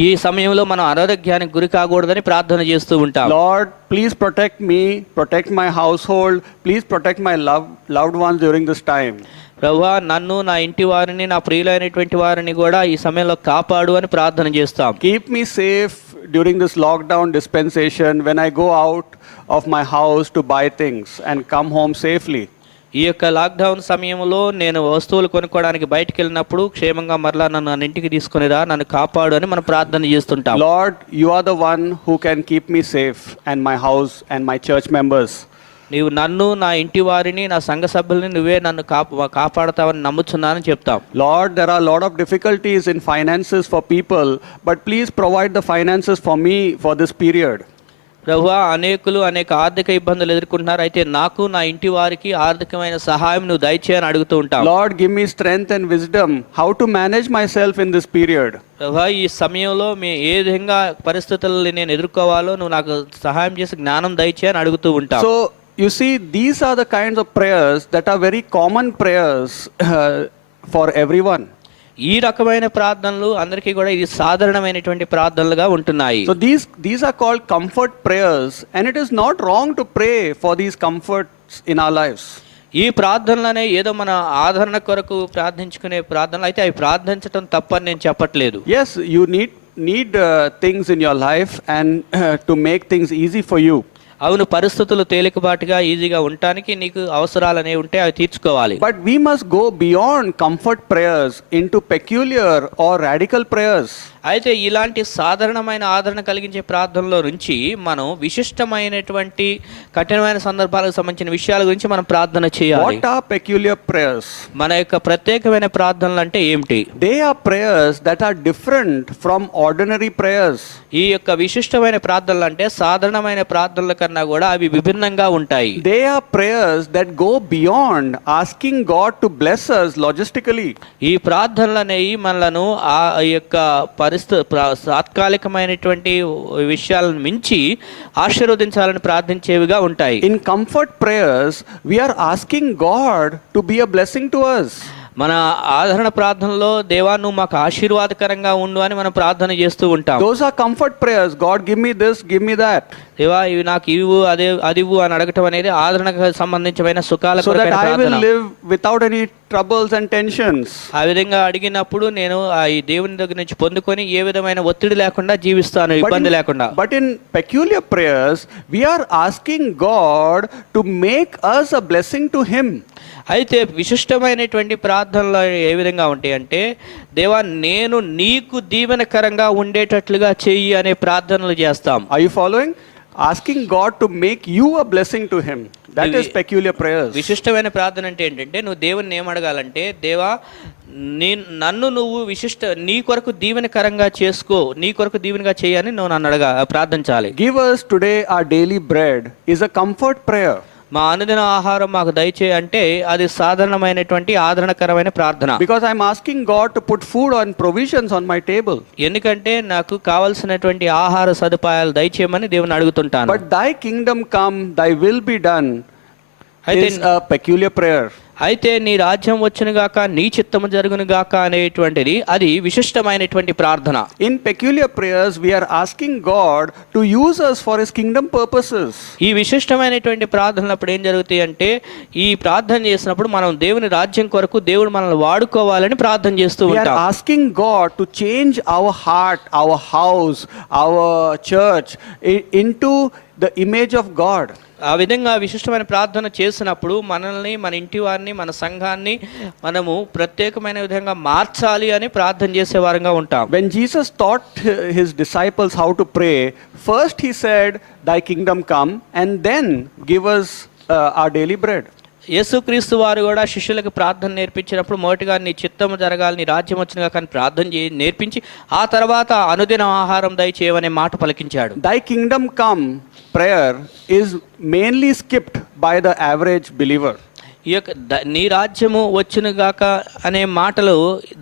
ఈ సమయంలో మనం అనారోగ్యానికి గురి కాకూడదని ప్రార్థన చేస్తూ ఉంటాం. Lord, please protect me, protect my household, please protect my loved ones during this time. ప్రభువా నన్ను, నా ఇంటి వారిని, నా ప్రియులైనటువంటి వారిని కూడా ఈ సమయంలో కాపాడు అని ప్రార్థన చేస్తాం. Keep me safe during this lockdown dispensation when I go out of my house to buy things and come home safely. ఈ యొక్క లాక్డౌన్ సమయంలో నేను వస్తువులు కొనుక్కోవడానికి బయటికి వెళ్ళినప్పుడు క్షేమంగా మరలా నన్ను ఇంటికి తీసుకుని రా, నన్ను కాపాడు అని మనం ప్రార్థన చేస్తుంటాం. Lord, you are the one who can keep me safe and my house and my church members. నీవు నన్ను, నా ఇంటి వారిని, నా సంఘ సభ్యుల్ని నువ్వే నన్ను కాపాడతావని నమ్ముచున్నానని చెప్తాం. Lord, there are a lot of difficulties in finances for people, but please provide the finances for me for this period. ప్రభువా అనేకులు అనేక ఆర్థిక ఇబ్బందులు ఎదుర్కొంటున్నారు, అయితే నాకు, నా ఇంటి వారికి ఆర్థికమైన సహాయం నువ్వు దయచేయని అడుగుతూ ఉంటాం. Lord, give me strength and wisdom how to manage myself in this period. ప్రభువా ఈ సమయంలో ఏ విధంగా పరిస్థితులను నేను ఎదుర్కోవాలో నువ్వు నాకు సహాయం చేసి జ్ఞానం దయచేయని అడుగుతూ ఉంటాం. So, you see, these are the kinds of prayers that are very common prayers for everyone. ఈ రకమైన ప్రార్థనలు అందరికీ కూడా ఇది సాధారణమైనటువంటి ప్రార్థనలుగా ఉంటున్నాయి. So these are called comfort prayers, and it is not wrong to pray for these comforts in our lives. ఈ ప్రార్థనలనే ఏదో మన ఆదరణ కొరకు ప్రార్థించుకునే ప్రార్థనలు అయితే అవి ప్రార్థించడం తప్పని నేను చెప్పట్లేదు. Yes, you need things in your life and to make things easy for you. అవును, పరిస్థితులు తేలికబాటుగా ఈజీగా ఉండటానికి నీకు అవసరాలు అనేవి ఉంటే అవి తీర్చుకోవాలి. But we must go beyond comfort prayers into peculiar or radical prayers. అయితే ఇలాంటి సాధారణమైన ఆదరణ కలిగించే ప్రార్థనలో నుంచి మనం విశిష్టమైనటువంటి కఠినమైన సందర్భాలకు సంబంధించిన విషయాల గురించి మనం ప్రార్థన చేయాలి. What are peculiar prayers? మన యొక్క ప్రత్యేకమైన ప్రార్థనలు అంటే ఏమిటి? They are prayers that are different from ordinary prayers. ఈ యొక్క విశిష్టమైన ప్రార్థనలు అంటే సాధారణమైన ప్రార్థనల కన్నా కూడా అవి విభిన్నంగా ఉంటాయి. They are prayers that go beyond asking God to bless us logistically. ఈ ప్రార్థనలు అనేవి మనలను ఆ యొక్క తాత్కాలికమైనటువంటి విషయాలను మించి ఆశీర్వదించాలని ప్రార్థించేవిగా ఉంటాయి. In comfort prayers, we are asking God to be a blessing to us. మన ఆదరణ ప్రార్థనలో దేవా నువ్వు మాకు ఆశీర్వాదకరంగా ఉండు అని మనం ప్రార్థన చేస్తూ ఉంటాం. Those are comfort prayers. God, give me this, give me that. దేవా ఇవి నాకు ఇవ్వు, అదివ్వు అని అడగటం అనేది ఆదరణకు సంబంధించిన సుఖాల So that కొరకైన I will ప్రార్థన. live without any troubles and tensions. ఆ విధంగా అడిగినప్పుడు నేను ఈ దేవుని దగ్గర నుంచి పొందుకొని ఏ విధమైన ఒత్తిడి లేకుండా జీవిస్తాను, ఇబ్బంది లేకుండా. But in peculiar prayers, we are asking God to make us a blessing to Him. అయితే విశిష్టమైనటువంటి ప్రార్థనలు ఏ విధంగా ఉంటాయి అంటే దేవా నేను నీకు దీవెనకరంగా ఉండేటట్లుగా చెయ్యి అనే ప్రార్థనలు చేస్తాం. Are you following? Asking God to make you a blessing to Him. That is peculiar prayers. విశిష్టమైన ప్రార్థన అంటే ఏంటంటే నువ్వు దేవుని ఏమడగాలంటే దేవా నన్ను నువ్వు నీ కొరకు దీవెనకరంగా చేసుకో, నీ కొరకు దీవెనగా చేయని నువ్వు నన్ను ప్రార్థించాలి. Give us today our daily bread is a comfort prayer. మా అనుదిన ఆహారం మాకు దయచేయి అంటే అది సాధారణమైనటువంటి ఆదరణకరమైన ప్రార్థన. Because I'm asking God to put food and provisions on my table. ఎందుకంటే నాకు కావాల్సినటువంటి ఆహార సదుపాయాలు దయచేయమని దేవుని అడుగుతుంటాను. But thy kingdom come, thy will be done is a peculiar prayer. అయితే నీ రాజ్యం వచ్చును గాక, నీ చిత్తము జరుగును గాక అనేటువంటిది అది విశిష్టమైనటువంటి ప్రార్థన. In peculiar prayers we are asking God to use us for His kingdom purposes. ఈ విశిష్టమైనటువంటి ప్రార్థనలప్పుడు ఏం జరుగుతాయి అంటే ఈ ప్రార్థన చేసినప్పుడు మనం దేవుని రాజ్యం కొరకు దేవుడు మనల్ని వాడుకోవాలని ప్రార్థన చేస్తూ ఉంటాం. We are asking God to change our heart, our house, our church into the image of God. ఆ విధంగా విశిష్టమైన ప్రార్థన చేసినప్పుడు మనల్ని, మన ఇంటి వారిని, మన సంఘాన్ని మనము ప్రత్యేకమైన విధంగా మార్చాలి అని ప్రార్థన చేసే వారంగా ఉంటాం. When Jesus taught His disciples how to pray, first He said, thy kingdom come, and then give us our daily bread. యేసుక్రీస్తు వారు కూడా శిష్యులకు ప్రార్థన నేర్పించినప్పుడు మొదటిగా నీ చిత్తము జరగాలి, నీ రాజ్యం వచ్చినగా కానీ ప్రార్థన నేర్పించి ఆ తర్వాత అనుదిన ఆహారం దయచేయమనే మాట పలికించాడు. Thy kingdom come prayer is mainly skipped by the average believer. ఈ యొక్క నీ రాజ్యము వచ్చునుగాక అనే మాటలు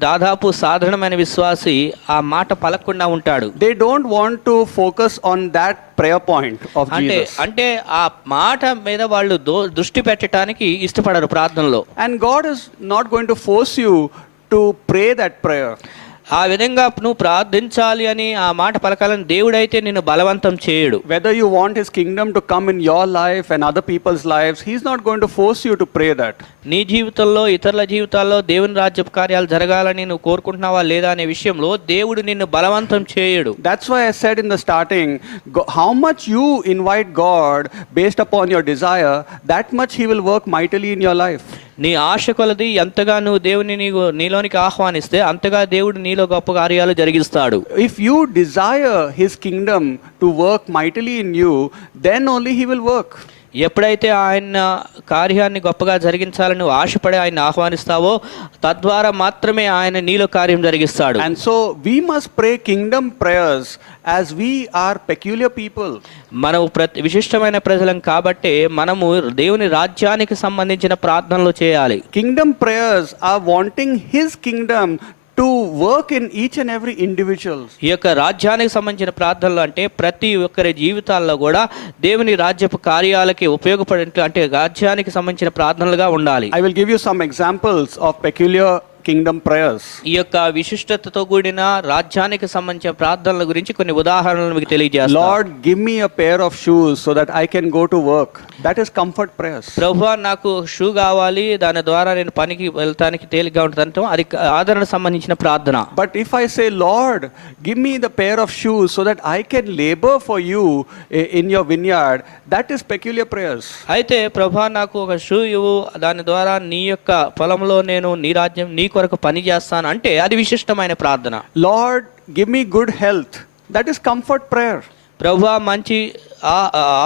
దాదాపు సాధారణమైన విశ్వాసి ఆ మాట పలకకుండా ఉంటాడు. They don't want to focus on that prayer point of Jesus. అంటే ఆ మాట మీద వాళ్ళు దృష్టి పెట్టడానికి ఇష్టపడరు ప్రార్థనలో. And God is not going to force you to pray that prayer. ఆ విధంగా నువ్వు ప్రార్థించాలి అని ఆ మాట పలకాలని దేవుడైతే నిన్ను బలవంతం చేయడు. Whether you want his kingdom to come in your life and other people's lives, he's not going to force you to pray that. నీ జీవితంలో ఇతరుల జీవితాల్లో దేవుని రాజ్యపు కార్యాలు జరగాలని నువ్వు కోరుకుంటున్నావా లేదా అనే విషయంలో దేవుడు నిన్ను బలవంతం చేయడు. That's why I said in the starting, how much you invite God based upon your desire, that much he will work mightily in your life. నీ ఆశ కొలది ఎంతగా నువ్వు దేవుని నీలోనికి ఆహ్వానిస్తే అంతగా దేవుడు నీలో గొప్ప కార్యాలు జరిగిస్తాడు. If you desire his kingdom to work mightily in you, then only he will work. ఎప్పుడైతే ఆయన కార్యాన్ని గొప్పగా జరిగించాలని నువ్వు ఆశపడి ఆయన ఆహ్వానిస్తావో తద్వారా మాత్రమే ఆయన నీలో కార్యం జరిగిస్తాడు. And so we must pray kingdom prayers as we are peculiar people. మనం విశిష్టమైన ప్రజలం కాబట్టి మనము దేవుని రాజ్యానికి సంబంధించిన ప్రార్థనలు చేయాలి. Kingdom prayers are wanting his kingdom to work in each and every individual. ఈ యొక్క రాజ్యానికి సంబంధించిన ప్రార్థనలు అంటే ప్రతి ఒక్కరి జీవితాల్లో కూడా దేవుని రాజ్యపు కార్యాలకి ఉపయోగపడే అంటే రాజ్యానికి సంబంధించిన ప్రార్థనలుగా ఉండాలి. I will give you some examples of peculiar kingdom prayers. ఈ యొక్క విశిష్టతతో కూడిన రాజ్యానికి సంబంధించిన ప్రార్థనల గురించి కొన్ని ఉదాహరణలు మీకు తెలియజేస్తాను. Lord, give me a pair of shoes so that I can go to work. That is comfort prayers. ప్రభువా నాకు షూ కావాలి, దాని ద్వారా నేను పనికి వెళ్తానికి తేలిగ్గా ఉంటుంది, అది ఆదరణ సంబంధించిన ప్రార్థన. But if I say, Lord, give me the pair of shoes so that I can labor for you in your vineyard, that is peculiar prayers. అయితే ప్రభువా నాకు ఒక షూ ఇవ్వు, దాని ద్వారా నీ యొక్క పొలంలో నేను నీ రాజ్యం నీ కొరకు పని చేస్తాను అంటే అది విశిష్టమైన ప్రార్థన. Lord, give me good health. That is comfort prayer. ప్రభువా మంచి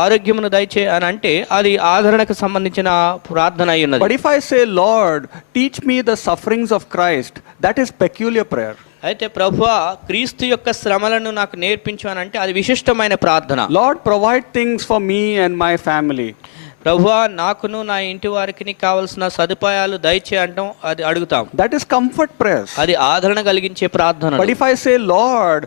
ఆరోగ్యమును దయచే అని అంటే అది ఆదరణకు సంబంధించిన ప్రార్థన అయి ఉన్నది. But if I say, Lord, teach me the sufferings of Christ, that is peculiar prayer. అయితే ప్రభువా క్రీస్తు యొక్క శ్రమలను నాకు నేర్పించు అని అంటే అది విశిష్టమైన ప్రార్థన. Lord, provide things for me and my family. ప్రభువా నాకును నా ఇంటి వారికి కావాల్సిన సదుపాయాలు దయచే అంటాం, అది అడుగుతాం. That is comfort prayers. అది ఆదరణ కలిగించే ప్రార్థన. But if I say, Lord,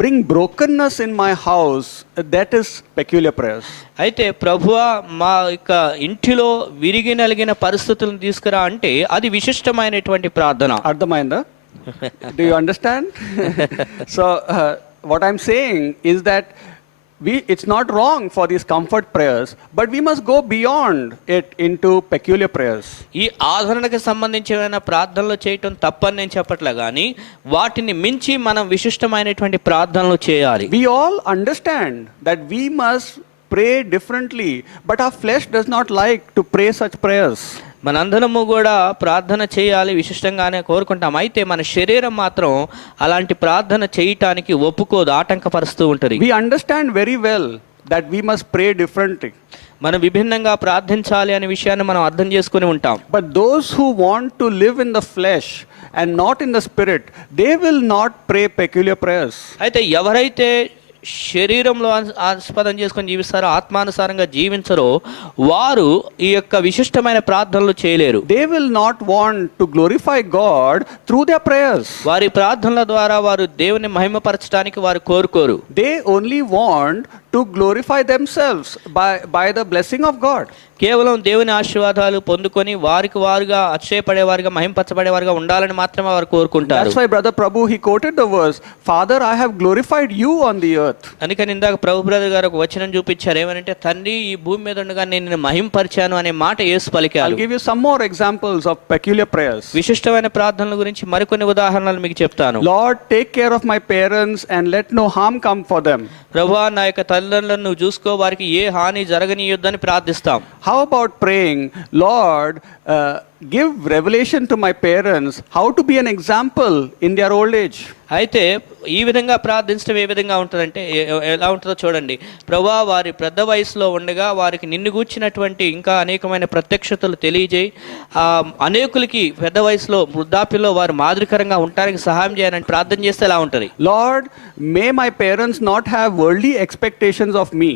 bring brokenness in my house, that is peculiar prayers. అయితే ప్రభువా మా యొక్క ఇంటిలో విరిగి నలిగిన పరిస్థితులను తీసుకురా అంటే అది విశిష్టమైనటువంటి ప్రార్థన. Ardhamayinda? Do you understand? So what I'm saying is that it's not wrong for these comfort prayers, but we must go beyond it into peculiar prayers. ఈ ఆదరణకు సంబంధించిన ప్రార్థనలు చేయటం తప్పని నేను చెప్పట్లే, కానీ వాటిని మించి మనం విశిష్టమైనటువంటి ప్రార్థనలు చేయాలి. We all understand that we must pray differently, but our flesh does not like to pray such prayers. మనందరము కూడా ప్రార్థన చేయాలి విశిష్టంగానే కోరుకుంటాం, అయితే మన శరీరం మాత్రం అలాంటి ప్రార్థన చేయటానికి ఒప్పుకోదు, ఆటంకపరుస్తూ ఉంటుంది. We understand very well that we must pray differently. మనం విభిన్నంగా ప్రార్థించాలి అనే విషయాన్ని మనం అర్థం చేసుకుని ఉంటాం. But those who want to live in the flesh and not in the spirit, they will not pray peculiar prayers. అయితే ఎవరైతే శరీరంలో ఆస్పదం చేసుకొని జీవిస్తారో, ఆత్మానుసారంగా జీవించరో, వారు ఈ యొక్క విశిష్టమైన ప్రార్థనలు చేయలేరు. They will not want to glorify God through their prayers. వారి ప్రార్థనల ద్వారా వారు దేవుని మహిమపరచడానికి వారు కోరుకోరు. They only want to glorify themselves by the blessing of God. కేవలం దేవుని ఆశీర్వాదాలు పొందుకొని వారికి వారుగా అతిశయపడేవారుగా మహింపరచబడేవారుగా ఉండాలని మాత్రమే వారు కోరుకుంటారు. That's why Brother Prabhu, he quoted the verse, Father, I have glorified you on the earth. అందుకని ఇందాక ప్రభు బ్రదర్ గారు ఒక వచనం చూపించారు, ఏమనంటే తండ్రి ఈ భూమి మీద ఉండగా నేను నిన్ను మహింపరిచాను అనే మాట యేసు పలికారు. I'll give you some more examples of peculiar prayers. విశిష్టమైన ప్రార్థనల గురించి మరికొన్ని ఉదాహరణలు మీకు చెప్తాను. Lord, take care of my parents and let no harm come for them. ప్రభువా నా యొక్క తల్లిదండ్రులను నువ్వు చూసుకో, వారికి ఏ హాని జరగనీయొద్దని ప్రార్థిస్తాం. How about praying, Lord, give revelation to my parents how to be an example in their old age? అయితే ఈ విధంగా ప్రార్థించడం ఏ విధంగా ఉంటుందంటే ఎలా ఉంటుందో చూడండి. ప్రభువా, వారి పెద్ద వయసులో ఉండగా వారికి నిన్ను గూర్చినటువంటి ఇంకా అనేకమైన ప్రత్యక్షతలు తెలియజేయి, అనేకులకి పెద్ద వయసులో వృద్ధాప్యంలో వారు మాదిరికరంగా ఉండడానికి సహాయం చేయాలని ప్రార్థన చేస్తే ఎలా ఉంటుంది? Lord, may my parents not have worldly expectations of me.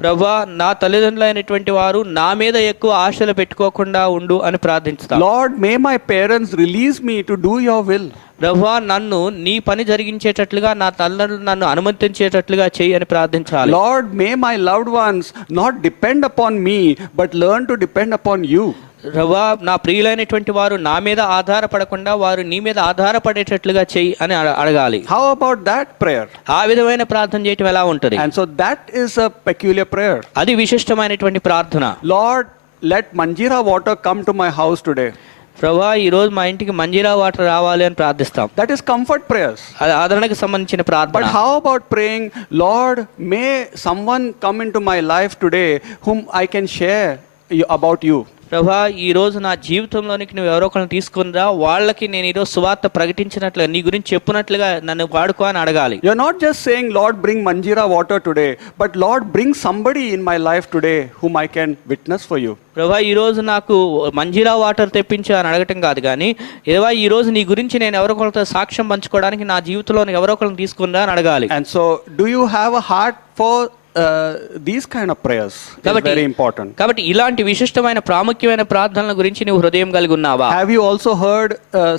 ప్రభువా, నా తల్లిదండ్రులైనటువంటి వారు నా మీద ఎక్కువ ఆశలు పెట్టుకోకుండా ఉండు అని ప్రార్థించుతాను. Lord, may my parents release me to do your will. ప్రభువా, నన్ను నీ పని జరిగించేటట్లుగా నా తల్లిదండ్రులు నన్ను అనుమతించేటట్లుగా చేయి అని ప్రార్థించాలి. Lord, may my loved ones not depend upon me but learn to depend upon you. ప్రభువా, నా ప్రియులైనటువంటి వారు నా మీద ఆధారపడకుండా వారు నీ మీద ఆధారపడేటట్లుగా చేయి అని అడగాలి. How about that prayer? ఆ విధమైన ప్రార్థన చేయటం ఎలా ఉంటుంది? And so that is a peculiar prayer. అది విశిష్టమైనటువంటి ప్రార్థన. Lord, let Manjira water come to my house today. ప్రభువా, ఈ రోజు మా ఇంటికి మంజీరా వాటర్ రావాలి అని ప్రార్థిస్తాం. That is comfort prayers. అది ఆదరణకు సంబంధించిన ప్రార్థన. But how about praying, Lord, may someone come into my life today whom I can share about you? ప్రభువా, ఈ రోజు నా జీవితంలోనికి నువ్వు ఎవరో ఒకరిని తీసుకునిరా, వాళ్ళకి నేను ఈరోజు సువార్త ప్రకటించినట్లుగా నీ గురించి చెప్పునట్లుగా నన్ను వాడుకో అని అడగాలి. You're not just saying, Lord, bring Manjira water today, but Lord, bring somebody in my life today whom I can witness for you. ప్రభువా, ఈ రోజు నాకు మంజీరా వాటర్ తెప్పించు అని అడగటం కాదు, కానీ ఏవా ఈ రోజు నీ గురించి నేను ఎవరో ఒకరితో సాక్ష్యం పంచుకోవడానికి నా జీవితంలో ఎవరో ఒకరిని తీసుకునిరా అని అడగాలి. And so, do you have a heart for these kind of prayers? It's very important. కాబట్టి ఇలాంటి విశిష్టమైన ప్రాముఖ్యమైన ప్రార్థనల గురించి నువ్వు హృదయం కలిగి ఉన్నావా? Have you also heard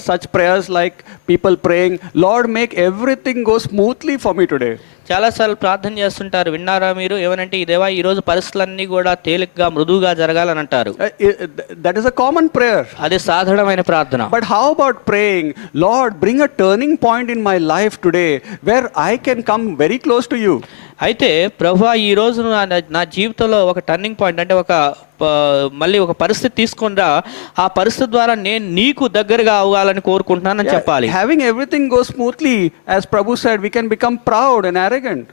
such prayers like people praying, Lord, make everything go smoothly for me today? చాలాసార్లు ప్రార్థన చేస్తుంటారు, విన్నారా మీరు? ఏమనంటే, ఇదేవా ఈ రోజు పరిస్థితులన్నీ కూడా తేలికగా మృదువుగా జరగాలని అంటారు. That is a common prayer. అదే సాధారణమైన ప్రార్థన. But how about praying, Lord, bring a turning point in my life today where I can come very close to you? అయితే ప్రభువా, ఈ రోజు నా జీవితంలో ఒక టర్నింగ్ పాయింట్ అంటే మళ్ళీ ఒక పరిస్థితి తీసుకునిరా, ఆ పరిస్థితి ద్వారా నేను నీకు దగ్గరగా అవ్వాలని కోరుకుంటున్నానని చెప్పాలి. Having everything go smoothly, as Prabhu said, we can become proud and arrogant.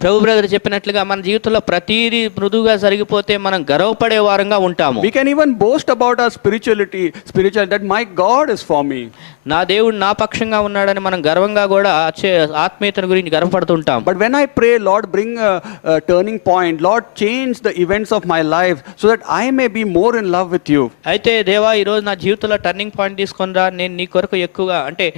ప్రభు బ్రదర్ చెప్పినట్లుగా మన జీవితంలో ప్రతిదీ మృదువుగా జరిగిపోతే మనం గర్వపడే వారంగా ఉంటాము. We can even boast about our spirituality that my God is for me. నా దేవుడు నా పక్షంగా ఉన్నాడని మనం గర్వంగా కూడా ఆత్మీయత గురించి గర్వపడుతుంటాం. But when I pray, Lord, bring a turning point, Lord, change the events of my life so that I may be more in love with you. అయితే దేవా, ఈ రోజు నా జీవితంలో టర్నింగ్ పాయింట్ తీసుకునిరా, నేను నీ కొరకు ఎక్కువగా అంటే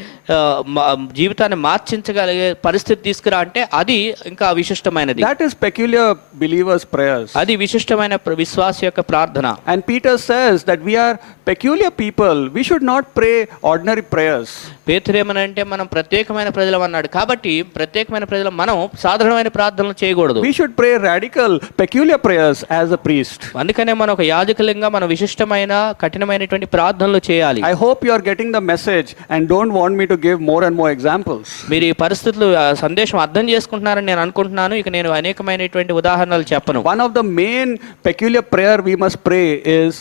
జీవితాన్ని మార్చించగలిగే పరిస్థితి తీసుకురా అంటే అది ఇంకా విశిష్టమైనది. That is peculiar believers' prayers. అది విశిష్టమైన విశ్వాస యొక్క ప్రార్థన. And Peter says that we are peculiar people. We should not pray ordinary prayers. పేతురేమనంటే మనం ప్రత్యేకమైన ప్రజలం అన్నాడు. కాబట్టి ప్రత్యేకమైన ప్రజలు మనం సాధారణమైన ప్రార్థనలు చేయకూడదు. We should pray radical, peculiar prayers as a priest. అందుకనే మనం ఒక యాజకులంగా మనం విశిష్టమైన కఠినమైనటువంటి ప్రార్థనలు చేయాలి. I hope you are getting the message and don't want me to give more and more examples. మీరు ఈ పరిస్థితులు సందేశం అర్థం చేసుకుంటున్నారని నేను అనుకుంటున్నాను. ఇక నేను అనేకమైనటువంటి ఉదాహరణలు చెప్పను. One of the main peculiar prayer we must pray is,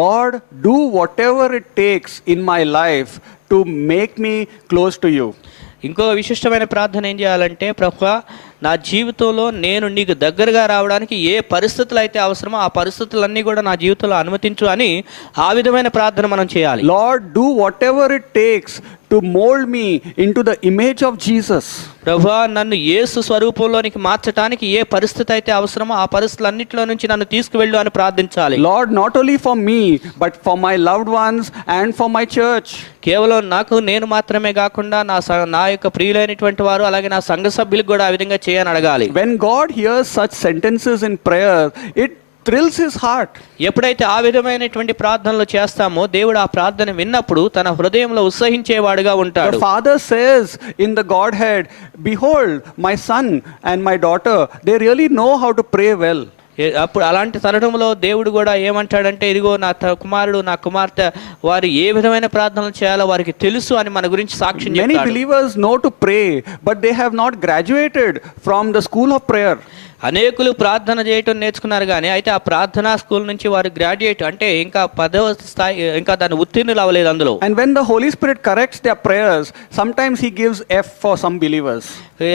Lord, do whatever it takes in my life to make me close to you. ఇంకో విశిష్టమైన ప్రార్థన ఏం చేయాలంటే, ప్రభువా, నా జీవితంలో నేను నీకు దగ్గరగా రావడానికి ఏ పరిస్థితులు అయితే అవసరమో ఆ పరిస్థితులన్నీ కూడా నా జీవితంలో అనుమతించు అని ఆ విధమైన ప్రార్థన మనం చేయాలి. Lord, do whatever it takes to mold me into the image of Jesus. ప్రభువా, నన్ను యేసు స్వరూపంలోనికి మార్చడానికి ఏ పరిస్థితి అయితే అవసరమో ఆ పరిస్థితులన్నిటిలో నుంచి నన్ను తీసుకువెళ్ళు అని ప్రార్థించాలి. Lord, not only for me but for my loved ones and for my church. కేవలం నాకు నేను మాత్రమే కాకుండా నా యొక్క ప్రియులైనటువంటి వారు అలాగే నా సంఘ సభ్యులకు కూడా ఆ విధంగా చేయని అడగాలి. When God hears such sentences in prayer, it thrills his heart. ఎప్పుడైతే ఆ విధమైనటువంటి ప్రార్థనలు చేస్తామో దేవుడు ఆ ప్రార్థన విన్నప్పుడు తన హృదయంలో ఉత్సహించేవాడుగా ఉంటాడు. The Father says in the Godhead, behold, my son and my daughter, they really know how to pray well. అప్పుడు అలాంటి తరుణంలో దేవుడు కూడా ఏమంటాడంటే, ఇదిగో నా కుమారుడు నా కుమార్తె వారు ఏ విధమైన ప్రార్థనలు చేయాలో వారికి తెలుసు అని మన గురించి సాక్ష్యం చెప్తాడు. Many believers know to pray, but they have not graduated from the school of prayer. అనేకులు ప్రార్థన చేయటం నేర్చుకున్నారు, కానీ అయితే ఆ ప్రార్థనా స్కూల్ నుంచి వారు గ్రాడ్యుయేట్ అంటే ఇంకా 10వ స్థాయి ఇంకా దాన్ని ఉత్తీర్ణులు అవ్వలేదు అందులో. And when the Holy Spirit corrects their prayers, sometimes he gives F for some believers.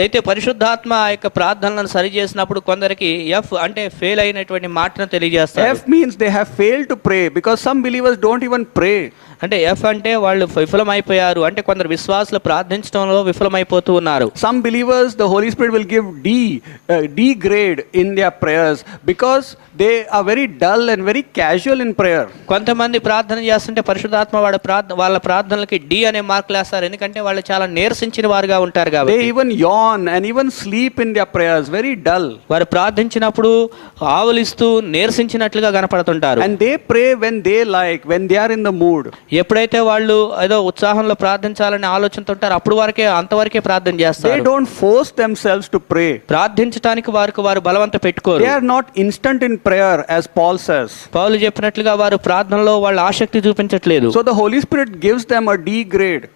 అయితే పరిశుద్ధాత్మ ఆ యొక్క ప్రార్థనలను సరి చేసినప్పుడు కొందరికి ఎఫ్ అంటే ఫెయిల్ అయినటువంటి మాటను తెలియజేస్తారు. F means they have failed to pray because some believers don't even pray. అంటే ఎఫ్ అంటే వాళ్ళు విఫలమైపోయారు, అంటే కొందరు విశ్వాసులు ప్రార్థించడంలో విఫలమైపోతూ ఉన్నారు. Some believers, the Holy Spirit will give D grade in their prayers because they are very dull and very casual in prayer. కొంతమంది ప్రార్థన చేస్తుంటే పరిశుద్ధాత్మ వాళ్ళ ప్రార్థనలకి డి అనే మార్కులు వేస్తారు, ఎందుకంటే వాళ్ళు చాలా నీరసించిన వారుగా ఉంటారు They కాబట్టి. even yawn and even sleep in their prayers, very dull. వారు ప్రార్థించినప్పుడు ఆవులిస్తూ నీరసించినట్లుగా కనపడుతుంటారు. And they pray when they like, when they are in the mood. ఎప్పుడైతే వాళ్ళు ఏదో ఉత్సాహంలో ప్రార్థించాలనే ఆలోచనతో ఉంటారు అప్పుడు అంతవరకే ప్రార్థన They చేస్తారు. don't force themselves to pray. ప్రార్థించడానికి వారు బలవంత పెట్టుకోరు. They are not instant in prayer, as Paul says. పౌలు చెప్పినట్లుగా వారు ప్రార్థనలో వాళ్ళు ఆసక్తి చూపించట్లేదు. So the Holy Spirit gives them a D grade.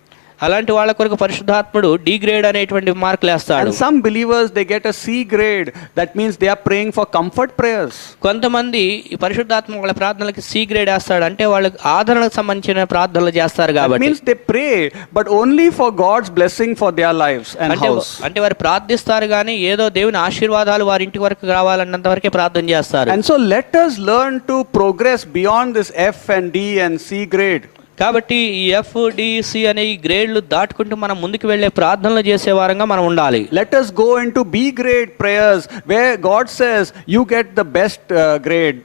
అలాంటి వాళ్ళ కొరకు పరిశుద్ధాత్ముడు డి గ్రేడ్ అనేటువంటి మార్కులు వేస్తాడు. And some believers, they get a C grade. That means they are praying for comfort prayers. కొంతమంది ఈ పరిశుద్ధాత్మ వాళ్ళ ప్రార్థనలకి సి గ్రేడ్ వేస్తాడు, అంటే వాళ్ళకి ఆదరణకు సంబంధించిన ప్రార్థనలు చేస్తారు That కాబట్టి. means they pray, but only for God's blessing for their lives and house. అంటే వారు ప్రార్థిస్తారు కానీ ఏదో దేవుని ఆశీర్వాదాలు వారి ఇంటి వరకు రావాలన్నంత వరకే ప్రార్థన చేస్తారు. And so let us learn to progress beyond this F and D and C grade. కాబట్టి ఈ ఎఫ్ డి సి అనే ఈ గ్రేడ్లు దాటుకుంటూ మనం ముందుకు వెళ్ళే ప్రార్థనలు చేసే వారంగా మనం ఉండాలి. Let us go into B grade prayers where God says you get the best grade.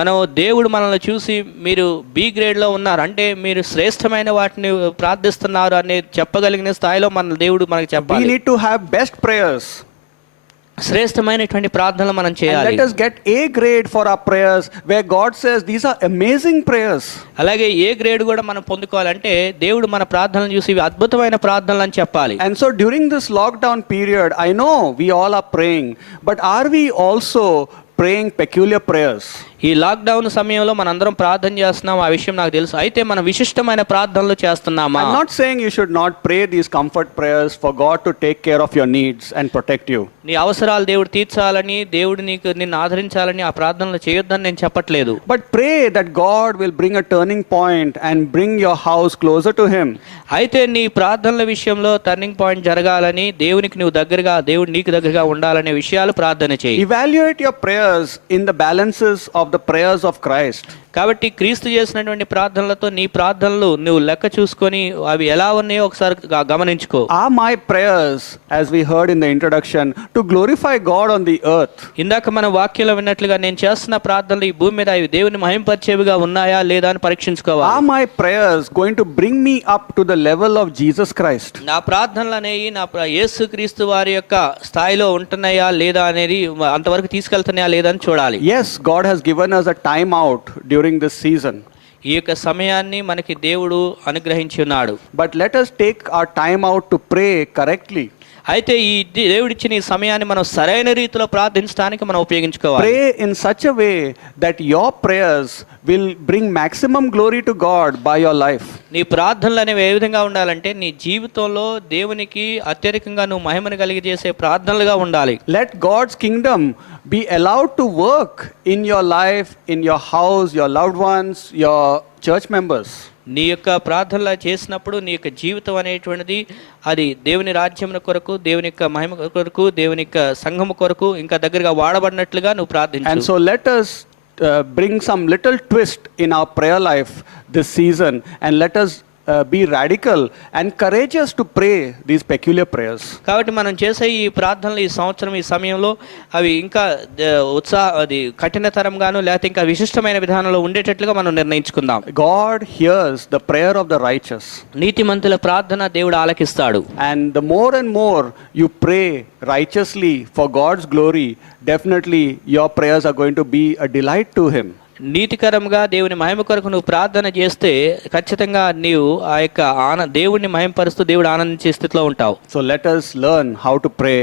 మనం దేవుడు మనల్ని చూసి మీరు బి గ్రేడ్ లో ఉన్నారు, అంటే మీరు శ్రేష్టమైన వాటిని ప్రార్థిస్తున్నారు అనే చెప్పగలిగిన స్థాయిలో మన దేవుడు మనకు We చెప్పాలి. need to have best prayers. శ్రేష్టమైనటువంటి ప్రార్థనలు మనం And చేయాలి. let us get A grade for our prayers where God says these are amazing prayers. అలాగే ఏ గ్రేడ్ కూడా మనం పొందుకోవాలంటే దేవుడు మన ప్రార్థనలు చూసి ఇవి అద్భుతమైన ప్రార్థనలు అని చెప్పాలి. And so during this lockdown period, I know we all are praying, but are we also praying peculiar prayers? ఈ లాక్డౌన్ సమయంలో మనందరం ప్రార్థన చేస్తున్నాం, ఆ విషయం నాకు తెలుసు. అయితే మనం విశిష్టమైన ప్రార్థనలు చేస్తున్నామా? I'm not saying you should not pray these comfort prayers for God to take care of your needs and protect you. నీ అవసరాలు దేవుడు తీర్చాలని, దేవుడు నిన్ను ఆదరించాలని ఆ ప్రార్థనలు చేయొద్దని నేను చెప్పట్లేదు. But pray that God will bring a turning point and bring your house closer to Him. అయితే నీ ప్రార్థనల విషయంలో టర్నింగ్ పాయింట్ జరగాలని, దేవుడు నీకు దగ్గరగా ఉండాలనే విషయాలు ప్రార్థన చేయి. Evaluate your prayers in the balances of the prayers of Christ. కాబట్టి క్రీస్తు చేసినటువంటి ప్రార్థనలతో నీ ప్రార్థనలు నువ్వు లెక్క చూసుకొని అవి ఎలా ఉన్నాయో ఒకసారి గమనించుకో. Are my prayers, as we heard in the introduction, to glorify God on the earth? ఇందాక మన వాక్యంలో విన్నట్లుగా నేను చేస్తున్న ప్రార్థనలు ఈ భూమి మీద అవి దేవుని మహింపరిచేవిగా ఉన్నాయా లేదా అని పరీక్షించుకోవాలి. Are my prayers going to bring me up to the level of Jesus Christ? నా ప్రార్థనలు అనేవి యేసుక్రీస్తు వారి యొక్క స్థాయిలో ఉంటున్నాయా లేదా అనేది అంతవరకు తీసుకెళ్తున్నాయా లేదా అని చూడాలి. Yes, God has given us a time out during this season. ఈ యొక్క సమయాన్ని మనకి దేవుడు అనుగ్రహించి ఉన్నాడు. But let us take our time out to pray correctly. అయితే ఈ దేవుడిచ్చిన ఈ సమయాన్ని మనం సరైన రీతిలో ప్రార్థించడానికి మనం ఉపయోగించుకోవాలి. Pray in such a way that your prayers will bring maximum glory to God by your life. నీ ప్రార్థనలు అనేవి ఏ విధంగా ఉండాలంటే నీ జీవితంలో దేవునికి అత్యధికంగా నువ్వు మహిమను కలిగజేసే ప్రార్థనలుగా ఉండాలి. Let God's kingdom be allowed to work in your life, in your house, your loved ones, your church members. నీ యొక్క ప్రార్థనలు చేసినప్పుడు నీ యొక్క జీవితం అనేటువంటిది అది దేవుని రాజ్యం కొరకు, దేవుని యొక్క మహిమ కొరకు, దేవుని యొక్క సంఘము కొరకు ఇంకా దగ్గరగా వాడబడినట్లుగా నువ్వు ప్రార్థించు. And so let us bring some little twist in our prayer life this season, and let us be radical and courageous to pray these peculiar prayers. కాబట్టి మనం చేసే ఈ ప్రార్థనలు ఈ సంవత్సరం ఈ సమయంలో అవి ఇంకా కఠినతరంగాను లేకపోతే ఇంకా విశిష్టమైన విధానంలో ఉండేటట్లుగా మనం నిర్ణయించుకుందాం. God hears the prayer of the righteous. నీతిమంతుల ప్రార్థన దేవుడు ఆలకిస్తాడు. And the more and more you pray righteously for God's glory, definitely your prayers are going to be a delight to Him. నీతికరంగా దేవుని మహిమ కొరకు నువ్వు ప్రార్థన చేస్తే ఖచ్చితంగా నీవు ఆ యొక్క దేవుడిని మహిమపరుస్తూ దేవుడు ఆనందించే స్థితిలో ఉంటావు. So let us learn how to pray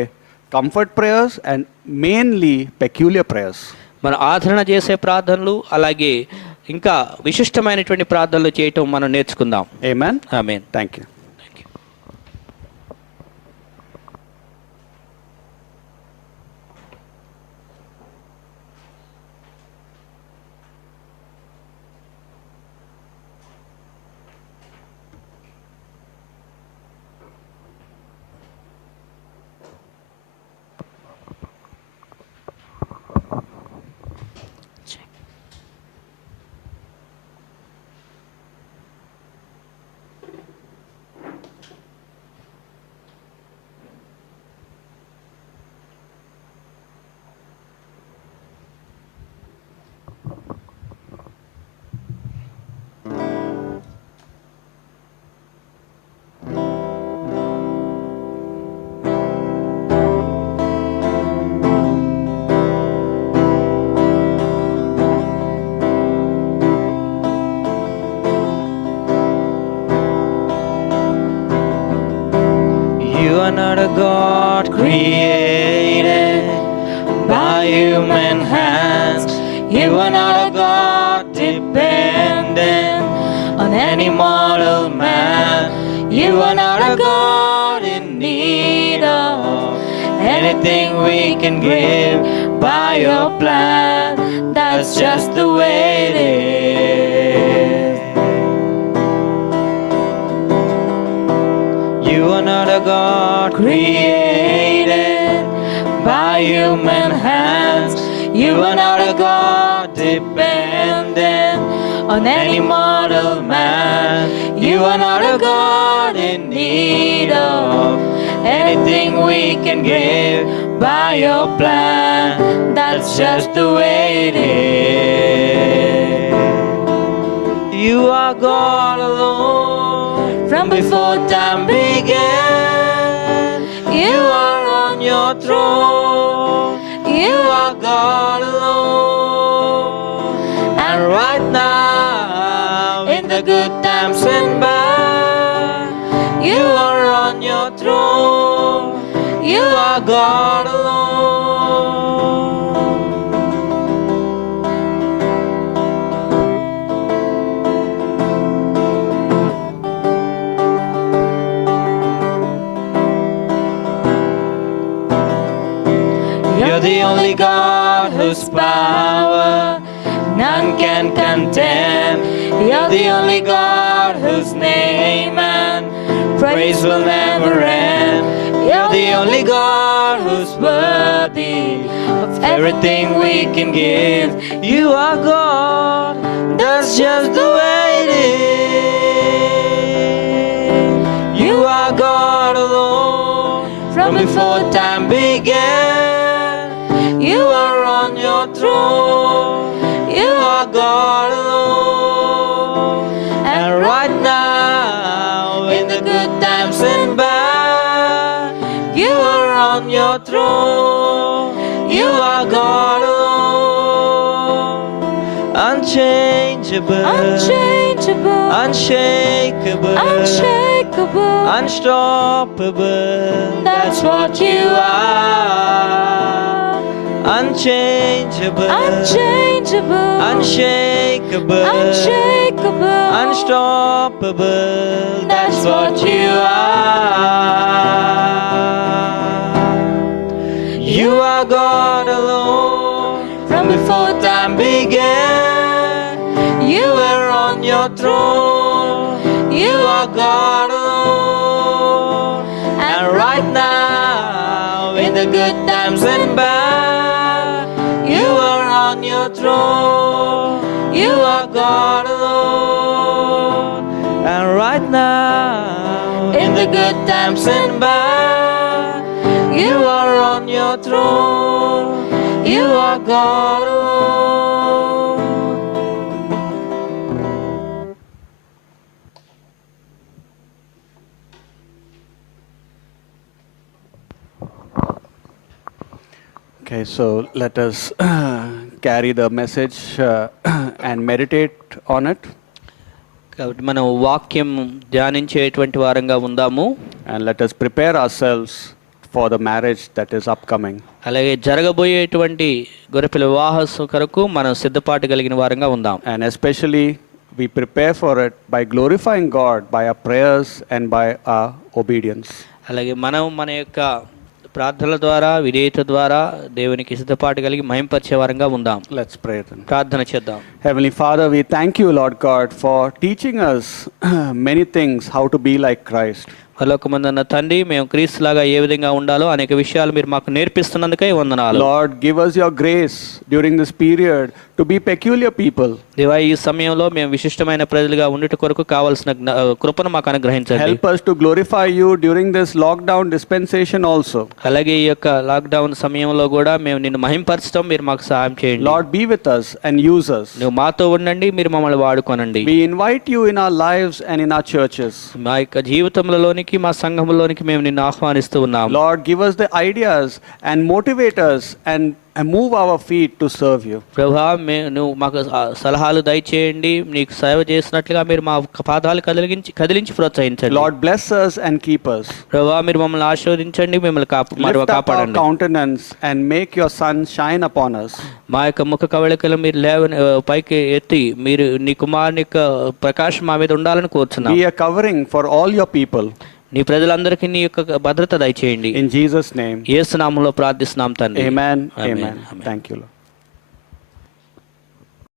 comfort prayers and mainly peculiar prayers. మనం ఆదరణ చేసే ప్రార్థనలు అలాగే ఇంకా విశిష్టమైనటువంటి ప్రార్థనలు చేయటం మనం నేర్చుకుందాం. Amen. ఆమేన్. Thank you. God created by human hands. You are not a God dependent on any mortal man. You are not a God in need of anything we can give by your plan. That's just the way it is. You are not a God created by human hands. You are not a God dependent on any mortal man. You are not a God in need of anything we can give by your plan. That's just the way it is. You are God alone from before time began. You are on your throne. You are God alone. And right now, in the good times and bad, you are on your throne. You are God alone. You're the only God whose power none can contend. You're the only God whose name and praise will never end. You're the only God who's worthy of everything we can give. You are God, that's just the way it is. You are God alone from before time began. You are on your throne. You are God alone. And right now, in the good times and bad, you are on your throne. You are God alone. Unchangeable, unchangeable, unshakable, unshakable, unstoppable. That's what you are. Unchangeable, unchangeable, unshakable, unshakable, unstoppable. That's what you are. You are God alone from before time began. You were on your throne. You are God alone. And right now, in the good times and bad, you are on your throne. You are God alone. And right now, in the good times and bad, you are on your throne. You are God alone. Okay, so let us carry the message and meditate on it. కాబట్టి మనం వాక్యం ధ్యానించేటువంటి వారంగా ఉందాము. And let us prepare ourselves for the marriage that is upcoming. అలాగే జరగబోయేటువంటి గొర్రెపిల్ల వివాహం కొరకు మనం సిద్ధపాటు కలిగిన వారంగా ఉందాం. And especially we prepare for it by glorifying God by our prayers and by our obedience. అలాగే మనం మన యొక్క ప్రార్థనల ద్వారా విధేయత ద్వారా దేవునికి సిద్ధపాటు కలిగి మహింపరిచే వారంగా ఉందాం. Let's pray then. ప్రార్థన చేద్దాం. Heavenly Father, we thank you, Lord God, for teaching us many things how to be like Christ. పరలోకమందున్న తండ్రి, మేము క్రీస్తులాగా ఏ విధంగా ఉండాలో అనేక విషయాలు మీరు మాకు నేర్పిస్తున్నందుకై వందనాలు. Lord, give us your grace during this period to be peculiar people. దేవా, ఈ సమయంలో మేము విశిష్టమైన ప్రజలుగా ఉండుట కొరకు కావాల్సిన కృపను మాకు అనుగ్రహించండి. Help us to glorify you during this lockdown dispensation also. అలాగే ఈ యొక్క లాక్డౌన్ సమయంలో కూడా మేము నిన్ను మహింపరచడం మీరు మాకు సహాయం చేయండి. Lord, be with us and use us. నువ్వు మాతో ఉండండి, మీరు మమ్మల్ని వాడుకోనండి. We invite you in our lives and in our churches. మా యొక్క జీవితంలోనికి మా సంఘంలోనికి మేము నిన్ను ఆహ్వానిస్తూ ఉన్నాం. Lord, give us the ideas and motivate us and and move our feet to serve you. ప్రభా నువ్వు మాకు సలహాలు దయచేయండి, నీకు సేవ చేసినట్లుగా మీరు మా పాదాలు కదిలించి ప్రోత్సహించండి. Lord, bless us and keep us. ప్రభా మీరు మమ్మల్ని ఆశీర్వదించండి, మిమ్మల్ని Lift up our కాపాడండి. countenance and make your sun shine upon us. మా యొక్క ముఖ కవళికలు మీరు పైకి ఎత్తి మీరు నీ కుమారుని యొక్క ప్రకాశం మా మీద ఉండాలని కోరుచున్నాం. Be a covering for all your people. నీ ప్రజలందరికీ నీ యొక్క భద్రత దయచేయండి. In Jesus' name. యేసు నామములో ప్రార్థిస్తున్నాం తండ్రి. Amen. Amen. Amen. Thank you, Lord.